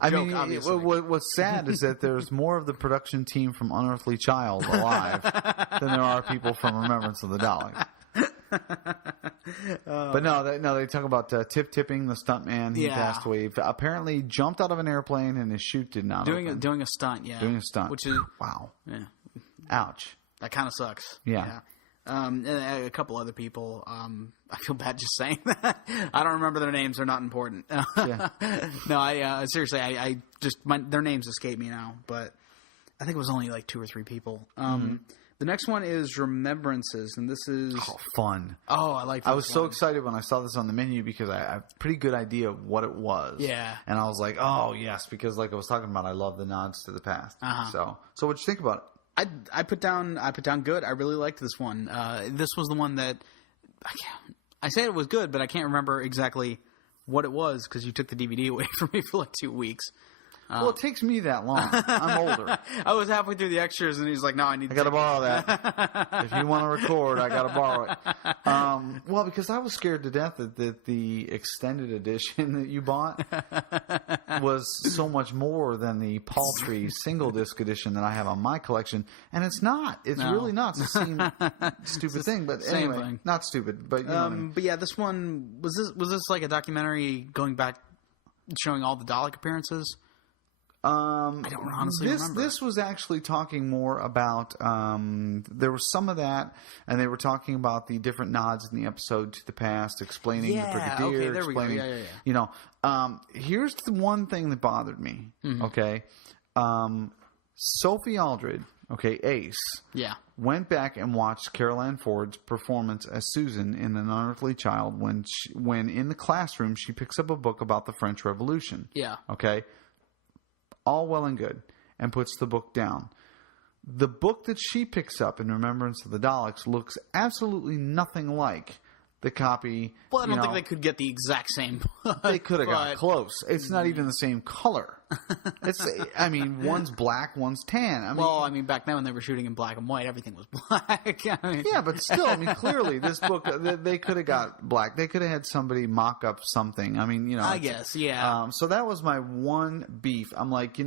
I know. I mean, what's sad is that there's more of the production team from Unearthly Child alive than there are people from Remembrance of the Daleks. But no, they talk about tipping the stuntman. He passed away. Apparently, jumped out of an airplane and his chute did not open. Doing a stunt, yeah. Doing a stunt. Which is wow. Yeah. Ouch. That kind of sucks. Yeah. And a couple other people. I feel bad just saying that. I don't remember their names. They're not important. Yeah. No, I seriously, I just their names escape me now. But I think it was only like 2 or 3 people. The next one is Remembrances, and this is fun. Oh, I like. This I was so excited when I saw this on the menu because I have a pretty good idea of what it was. Yeah. And I was like, oh yes, because like I was talking about, I love the nods to the past. So what'd you think about it? I put down good. I really liked this one. This was the one that I said it was good, but I can't remember exactly what it was because you took the DVD away from me for like 2 weeks. Well, it takes me that long. I'm older. I was halfway through the extras, and he's like, "No, I got to borrow that. If you want to record, I got to borrow it." Well, because I was scared to death that the extended edition that you bought was so much more than the paltry single disc edition that I have on my collection, and it's not. It's really not. It's the same stupid thing, but anyway, not stupid. But you know what I mean. But yeah, this one was this like a documentary going back, showing all the Dalek appearances. I don't honestly remember. This was actually talking more about there was some of that, and they were talking about the different nods in the episode to the past, explaining the Brigadier. Okay, there we go. Yeah. You know, here's the one thing that bothered me. Mm-hmm. Okay, Sophie Aldred, Ace, went back and watched Carol Ann Ford's performance as Susan in An Unearthly Child when in the classroom she picks up a book about the French Revolution. Yeah. Okay. All well and good, and puts the book down. The book that she picks up in Remembrance of the Daleks looks absolutely nothing like the copy. Well, I don't think they could get the exact same book. They could have got close. It's not even the same color. One's black, one's tan. Back then when they were shooting in black and white, everything was black. Yeah, but still, clearly this book, they could have got black. They could have had somebody mock up something. I guess, yeah. So that was my one beef. I'm like,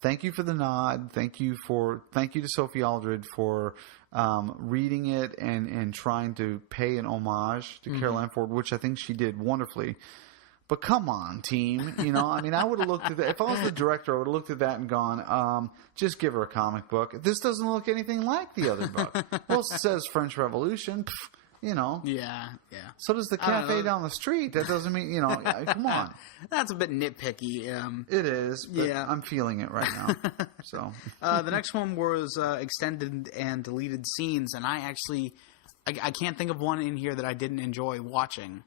thank you for the nod. Thank you to Sophie Aldred for reading it and trying to pay an homage to Carol Ann Ford, which I think she did wonderfully. But come on, team. I would have looked at that. If I was the director, I would have looked at that and gone, just give her a comic book. This doesn't look anything like the other book. Well, it says French Revolution. Yeah. So does the cafe down the street. That doesn't mean, come on. That's a bit nitpicky. It is, but I'm feeling it right now. So the next one was extended and deleted scenes, and I I can't think of one in here that I didn't enjoy watching.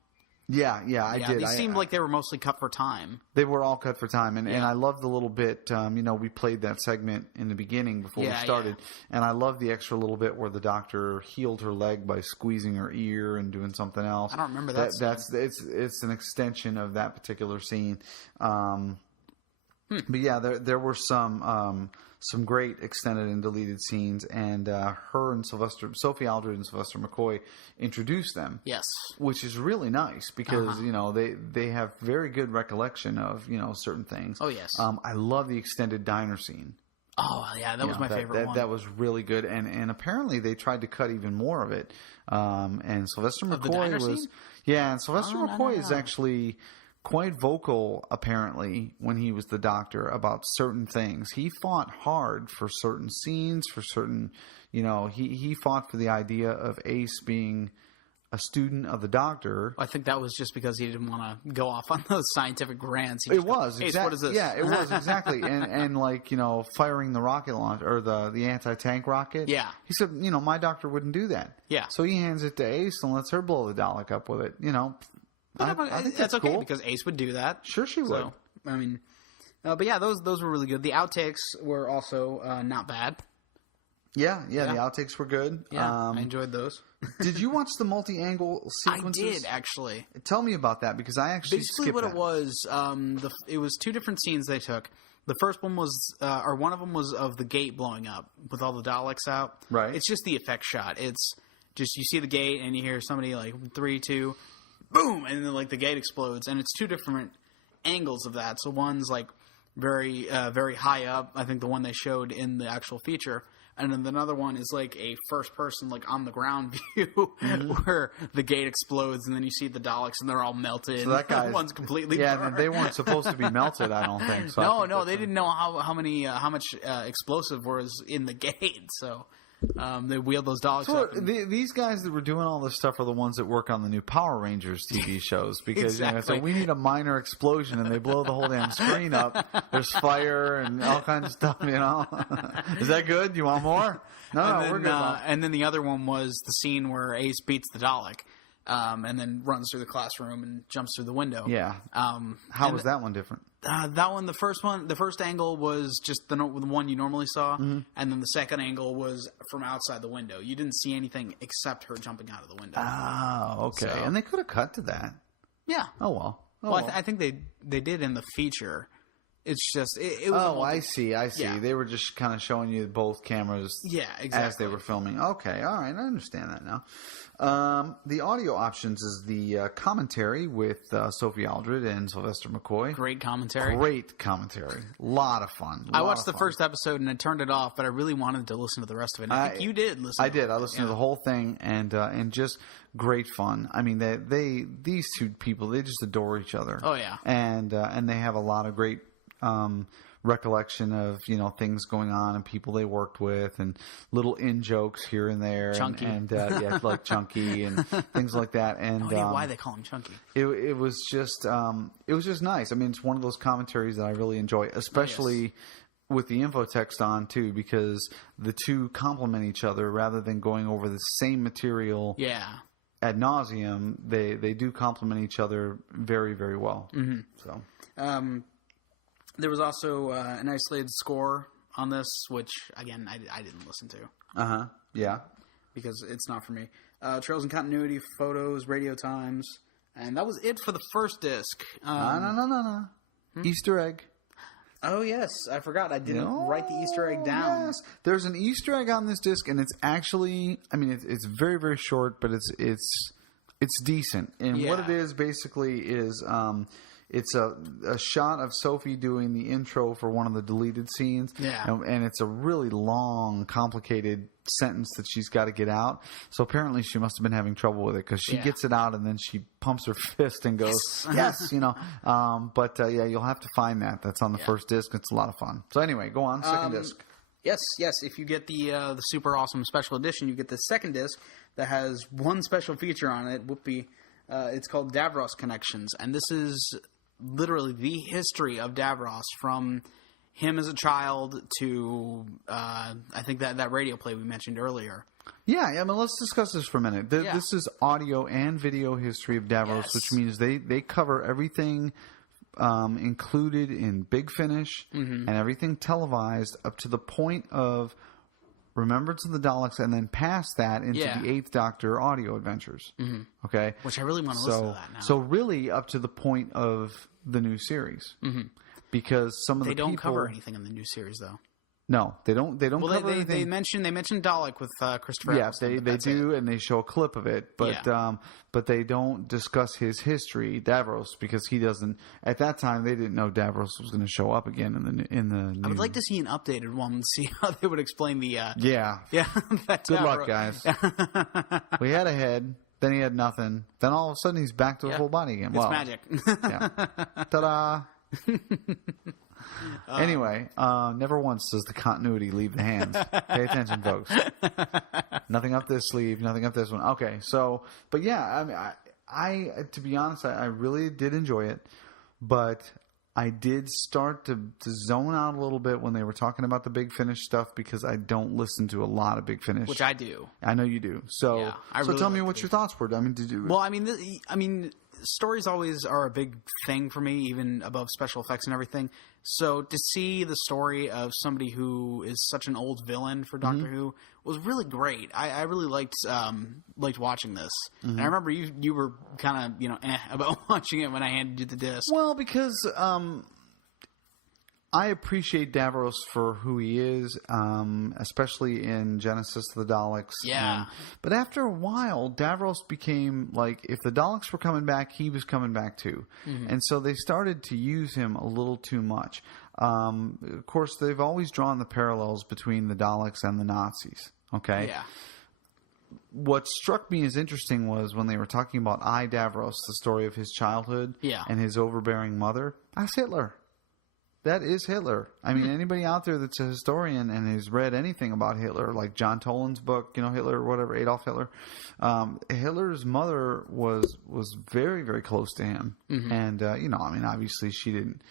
Yeah, I did. These seemed like they were mostly cut for time. They were all cut for time, and I loved the little bit. We played that segment in the beginning before we started, and I loved the extra little bit where the doctor healed her leg by squeezing her ear and doing something else. I don't remember that. It's an extension of that particular scene. But yeah, there were some great extended and deleted scenes, and her and Sophie Aldred and Sylvester McCoy introduced them. Yes, which is really nice because they have very good recollection of certain things. Oh yes, I love the extended diner scene. Oh yeah, that was my favorite one. That was really good, and apparently they tried to cut even more of it. And Sylvester McCoy was and Sylvester McCoy is actually quite vocal, apparently, when he was the doctor about certain things. He fought hard for certain scenes, for certain, he fought for the idea of Ace being a student of the doctor. I think that was just because he didn't want to go off on those scientific rants. It was exactly. What is this? Yeah, it was exactly. And firing the rocket launch or the anti-tank rocket. Yeah. He said, my doctor wouldn't do that. Yeah. So he hands it to Ace and lets her blow the Dalek up with it. I think that's okay cool. because Ace would do that. Sure, she would. So, I mean, but yeah, those were really good. The outtakes were also not bad. Yeah, the outtakes were good. Yeah, I enjoyed those. Did you watch the multi-angle sequences? I did, actually. Tell me about that, because I actually basically what it was. It was two different scenes they took. The first one was, or one of them was of the gate blowing up with all the Daleks out. Right. It's just the effect shot. It's just you see the gate and you hear somebody like 3, 2, boom, and then like the gate explodes, and it's two different angles of that. So one's like very high up. I think the one they showed in the actual feature. And then another one is like a first person, like on the ground view, where the gate explodes, and then you see the Daleks, and they're all melted. So that guy's one's completely burned. They weren't supposed to be melted. I don't think. So no, they didn't know how much explosive was in the gate. So they wheeled those Daleks up. These guys that were doing all this stuff are the ones that work on the new Power Rangers TV shows, because exactly. So we need a minor explosion, and they blow the whole damn screen up. There's fire and all kinds of stuff. Is that good? You want more? No, we're good. And then the other one was the scene where Ace beats the Dalek, and then runs through the classroom and jumps through the window. Yeah. How was that one different? That one, the first angle was just the one you normally saw, and then the second angle was from outside the window. You didn't see anything except her jumping out of the window. Oh, okay. So, and they could have cut to that. Yeah. Oh well. I think they did in the feature. It's just it was. Oh, I see. Yeah. They were just kind of showing you both cameras. Yeah, exactly. As they were filming. Okay, all right, I understand that now. The audio options is the commentary with Sophie Aldred and Sylvester McCoy. Great commentary. Lot of fun. I watched the first episode and I turned it off, but I really wanted to listen to the rest of it. And I think you did listen. I did. I listened to the whole thing, and just great fun. I mean, these two people, they just adore each other. Oh yeah, and they have a lot of great recollection of things going on and people they worked with and little in jokes here and there. Chunky. and like Chunky and things like that. And no idea why they call him Chunky. It was just nice. I mean, it's one of those commentaries that I really enjoy, especially with the info text on too, because the two complement each other rather than going over the same material. Yeah. Ad nauseum, they do complement each other very, very well. Mm-hmm. So. There was also an isolated score on this, which, again, I didn't listen to. Yeah. Because it's not for me. Trails and continuity, photos, radio times, and that was it for the first disc. No. Easter egg. Oh, yes. I forgot. I didn't write the Easter egg down. Yes. There's an Easter egg on this disc, and it's actually, I mean, it's very, very short, but it's decent. And what it is basically is... it's a shot of Sophie doing the intro for one of the deleted scenes. Yeah. And it's a really long, complicated sentence that she's got to get out. So apparently she must have been having trouble with it because she gets it out and then she pumps her fist and goes, yes, you'll have to find that. That's on the first disc. It's a lot of fun. So anyway, go on. Second disc. Yes. If you get the super awesome special edition, you get the second disc that has one special feature on it. Whoopee. It's called Davros Connections. And this is... literally the history of Davros, from him as a child to I think that radio play we mentioned earlier. Yeah, I mean, let's discuss this for a minute. This is audio and video history of Davros, which means they cover everything included in Big Finish and everything televised up to the point of Remembrance of the Daleks, and then past that into the Eighth Doctor audio adventures. Okay, which I really want to listen to that now. So really up to the point of the new series, because some of the people don't cover anything in the new series though. No, they don't. They don't cover anything. They mentioned Dalek with Christopher. Yeah, they do, and they show a clip of it, but they don't discuss his history, Davros, because he doesn't. At that time, they didn't know Davros was going to show up again in the. I would like to see an updated one and see how they would explain the. Good luck, guys. We had a head, then he had nothing, then all of a sudden he's back to a full body again. It's magic. Ta-da! Anyway, never once does the continuity leave the hands. Pay attention, folks. Nothing up this sleeve, nothing up this one. Okay, so, but yeah, I mean, I to be honest, I really did enjoy it, but I did start to zone out a little bit when they were talking about the Big Finish stuff because I don't listen to a lot of Big Finish. Which I do. I know you do. So, really tell me what your thoughts were. I mean, did you? Well, I mean, stories always are a big thing for me, even above special effects and everything. So to see the story of somebody who is such an old villain for Doctor Who was really great. I really liked watching this. And I remember you were kind of about watching it when I handed you the disc. Well, because I appreciate Davros for who he is, especially in Genesis of the Daleks. Yeah. But after a while, Davros became like, if the Daleks were coming back, he was coming back too. And so they started to use him a little too much. Of course, they've always drawn the parallels between the Daleks and the Nazis. Okay? Yeah. What struck me as interesting was when they were talking about Davros, the story of his childhood and his overbearing mother. That's Hitler. That is Hitler. I mean, anybody out there that's a historian and has read anything about Hitler, like John Toland's book, Hitler or whatever, Adolf Hitler, Hitler's mother was very, very close to him. And, I mean, obviously she didn't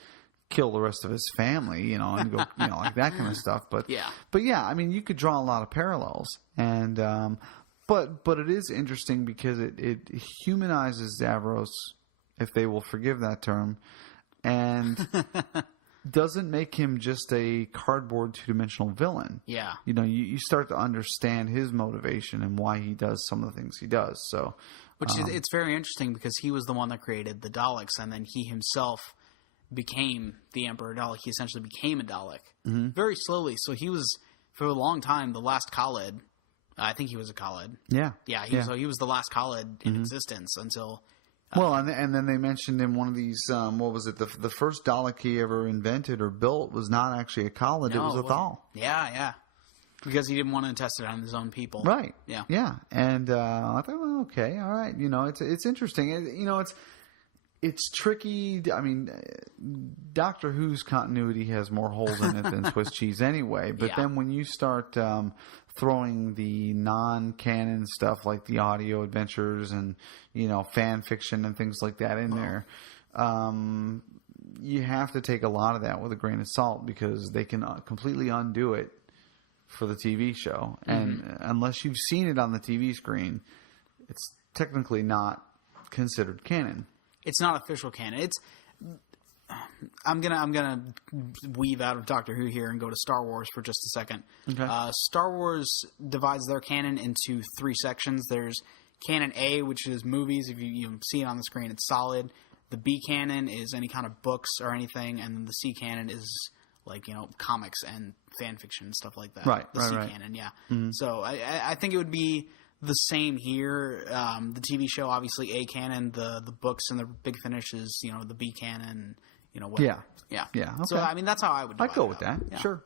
kill the rest of his family, and go, like that kind of stuff. But yeah, I mean, you could draw a lot of parallels. And, but it is interesting because it humanizes Davros, if they will forgive that term, and doesn't make him just a cardboard two-dimensional villain. Yeah. You start to understand his motivation and why he does some of the things he does. So, which it's very interesting because he was the one that created the Daleks, and then he himself became the Emperor Dalek. He essentially became a Dalek very slowly. So he was, for a long time, the last Khalid. I think he was a Khalid. Yeah. So he was the last Khalid in existence until... Well, and then they mentioned in one of these, what was it? The first Dalek he ever invented or built was not actually a Khalid, it was a Thal. Yeah. Because he didn't want to test it on his own people. Right. Yeah. And I thought, well, okay, all right. It's interesting. It's tricky. I mean, Doctor Who's continuity has more holes in it than Swiss cheese anyway. But then when you start throwing the non-canon stuff like the audio adventures and, fan fiction and things like that in there, you have to take a lot of that with a grain of salt because they can completely undo it for the TV show. And unless you've seen it on the TV screen, it's technically not considered canon. It's not official canon. I'm gonna weave out of Doctor Who here and go to Star Wars for just a second. Okay. Star Wars divides their canon into 3 sections. There's Canon A, which is movies. If you see it on the screen, it's solid. The B canon is any kind of books or anything, and then the C canon is like comics and fan fiction and stuff like that. Right. The C canon, yeah. So I think it would be the same here. The TV show, obviously, A canon. The books and the Big Finish is the B canon. Whatever. Yeah. Okay. So I mean, that's how I would divide I'd go with that. Yeah. Sure.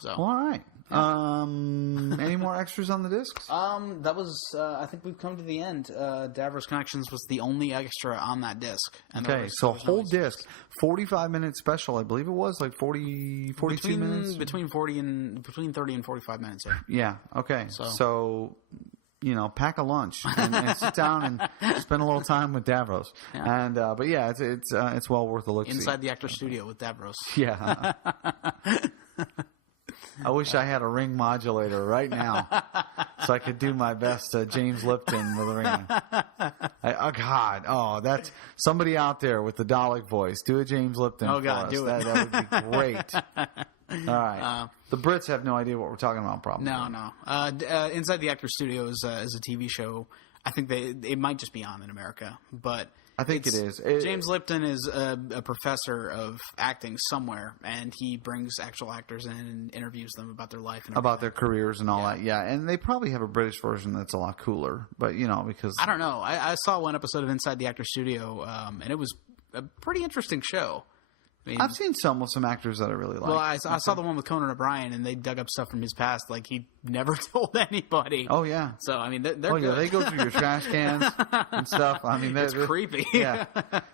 So all right. Any more extras on the discs? That was. I think we've come to the end. Davros Connections was the only extra on that disc. And okay, so whole disc, 45-minute special. I believe it was like 42 minutes. Between 30 and 45 minutes. Yeah. Okay. So pack a lunch and sit down and spend a little time with Davros. Yeah. And but yeah, it's well worth a look. Inside the Actor Studio with Davros. Yeah. I wish I had a ring modulator right now so I could do my best James Lipton with a ring. Oh God! Oh, that's somebody out there with the Dalek voice. Do a James Lipton. Oh God, for us. do it. That would be great. All right. The Brits have no idea what we're talking about. Probably. No. Inside the Actors Studio is a TV show. I think it might just be on in America, but I think it is. James Lipton is a professor of acting somewhere, and he brings actual actors in and interviews them about their life and about their careers and all that. Yeah, and they probably have a British version that's a lot cooler. But because I don't know. I saw one episode of Inside the Actors Studio, and it was a pretty interesting show. I mean, I've seen some with some actors that I really like. Well, I saw the one with Conan O'Brien, and they dug up stuff from his past like he never told anybody. Oh yeah. So I mean, they're good. Yeah, they go through your trash cans and stuff. I mean, it's creepy. Yeah,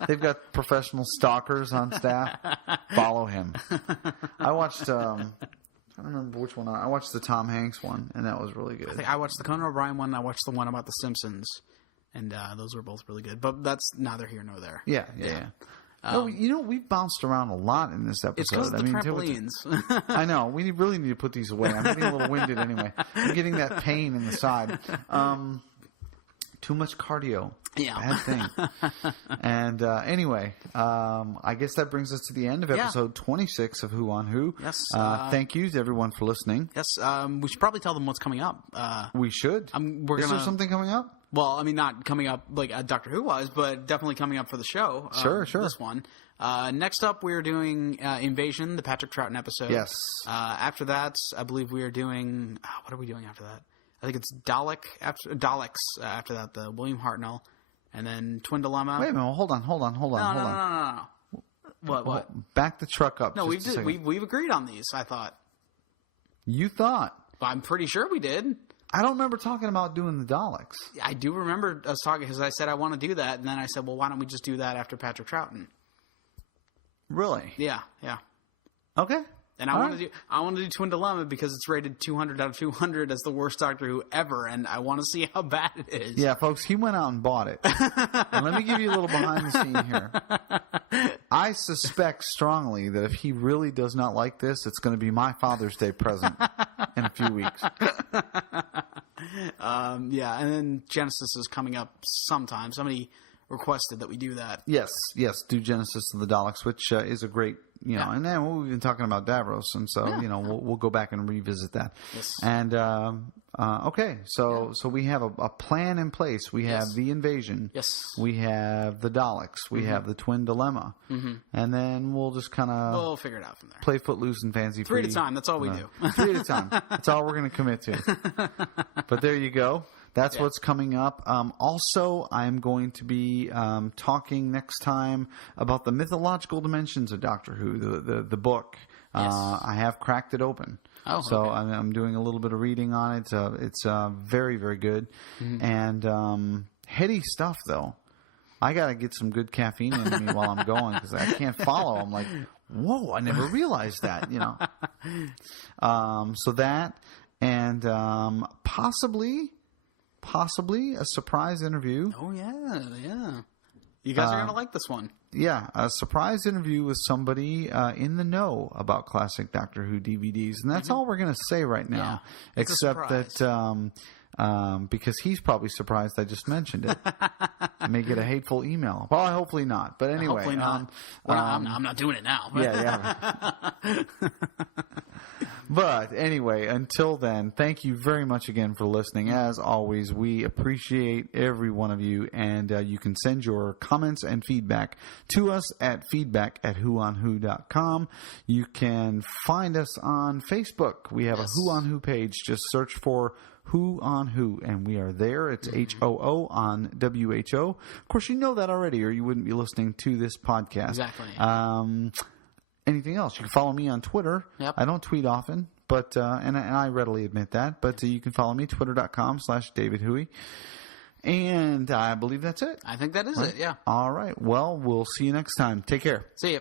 they've got professional stalkers on staff. Follow him. I watched. I don't remember which one. I watched the Tom Hanks one, and that was really good. I think I watched the Conan O'Brien one. And I watched the one about the Simpsons, and those were both really good. But that's neither here nor there. Yeah. No, we've bounced around a lot in this episode. It's because of the trampolines. I know. We really need to put these away. I'm getting a little winded anyway. I'm getting that pain in the side. Too much cardio. Yeah. Bad thing. And anyway, I guess that brings us to the end of episode 26 of Who on Who. Yes. Thank you to everyone for listening. Yes. We should probably tell them what's coming up. We should. Is there something coming up? Well, I mean, not coming up like Doctor Who was, but definitely coming up for the show. Sure. This one. Next up, we're doing Invasion, the Patrick Troughton episode. Yes. After that, I believe we are doing... what are we doing after that? I think it's Daleks after that, the William Hartnell. And then Twin Dilemma. Wait a minute. Hold on. No. What? Back the truck up. No, we've agreed on these, I thought. You thought? I'm pretty sure we did. I don't remember talking about doing the Daleks. I do remember us talking because I said I want to do that, and then I said, well, why don't we just do that after Patrick Troughton? Really? Yeah. Okay. And I want to do Twin Dilemma because it's rated 200 out of 200 as the worst Doctor Who ever, and I want to see how bad it is. Yeah, folks, he went out and bought it. And let me give you a little behind the scene here. I suspect strongly that if he really does not like this, it's going to be my Father's Day present in a few weeks. Yeah, and then Genesis is coming up sometime. Somebody requested that we do that. Yes, do Genesis of the Daleks, which is a great, and then we've been talking about Davros, and so, we'll go back and revisit that. Yes. And, okay, so we have a plan in place. We have the Invasion. Yes. We have the Daleks. We have the Twin Dilemma. Mm-hmm. And then we'll just kind of... We'll figure it out from there. Play footloose and fancy free. 3 at a time. That's all we do. 3 at a time. That's all we're going to commit to. But there you go. That's what's coming up. Also, I'm going to be talking next time about the mythological dimensions of Doctor Who, the book. Yes. I have cracked it open. Oh, so okay. I'm doing a little bit of reading on it. It's very, very good. Mm-hmm. And heady stuff, though. I got to get some good caffeine into me while I'm going because I can't follow. I'm like, whoa, I never realized that, So that and possibly a surprise interview. Oh, yeah. You guys are going to like this one. Yeah, a surprise interview with somebody in the know about classic Doctor Who DVDs. And that's all we're going to say right now. Yeah, except that because he's probably surprised I just mentioned it. I may get a hateful email. Well, hopefully not. But anyway. Hopefully not. I'm not doing it now. Yeah. But anyway, until then, thank you very much again for listening. As always, we appreciate every one of you, and you can send your comments and feedback to us at feedback@whoonwho.com. You can find us on Facebook. We have a Who on Who page. Just search for Who on Who, and we are there. It's HOO on WHO. Of course, you know that already, or you wouldn't be listening to this podcast. Exactly. Anything else? You can follow me on Twitter. Yep. I don't tweet often, but and I readily admit that. But you can follow me, twitter.com/David Huey. And I believe that's it. I think that is it, yeah. All right. Well, we'll see you next time. Take care. See ya.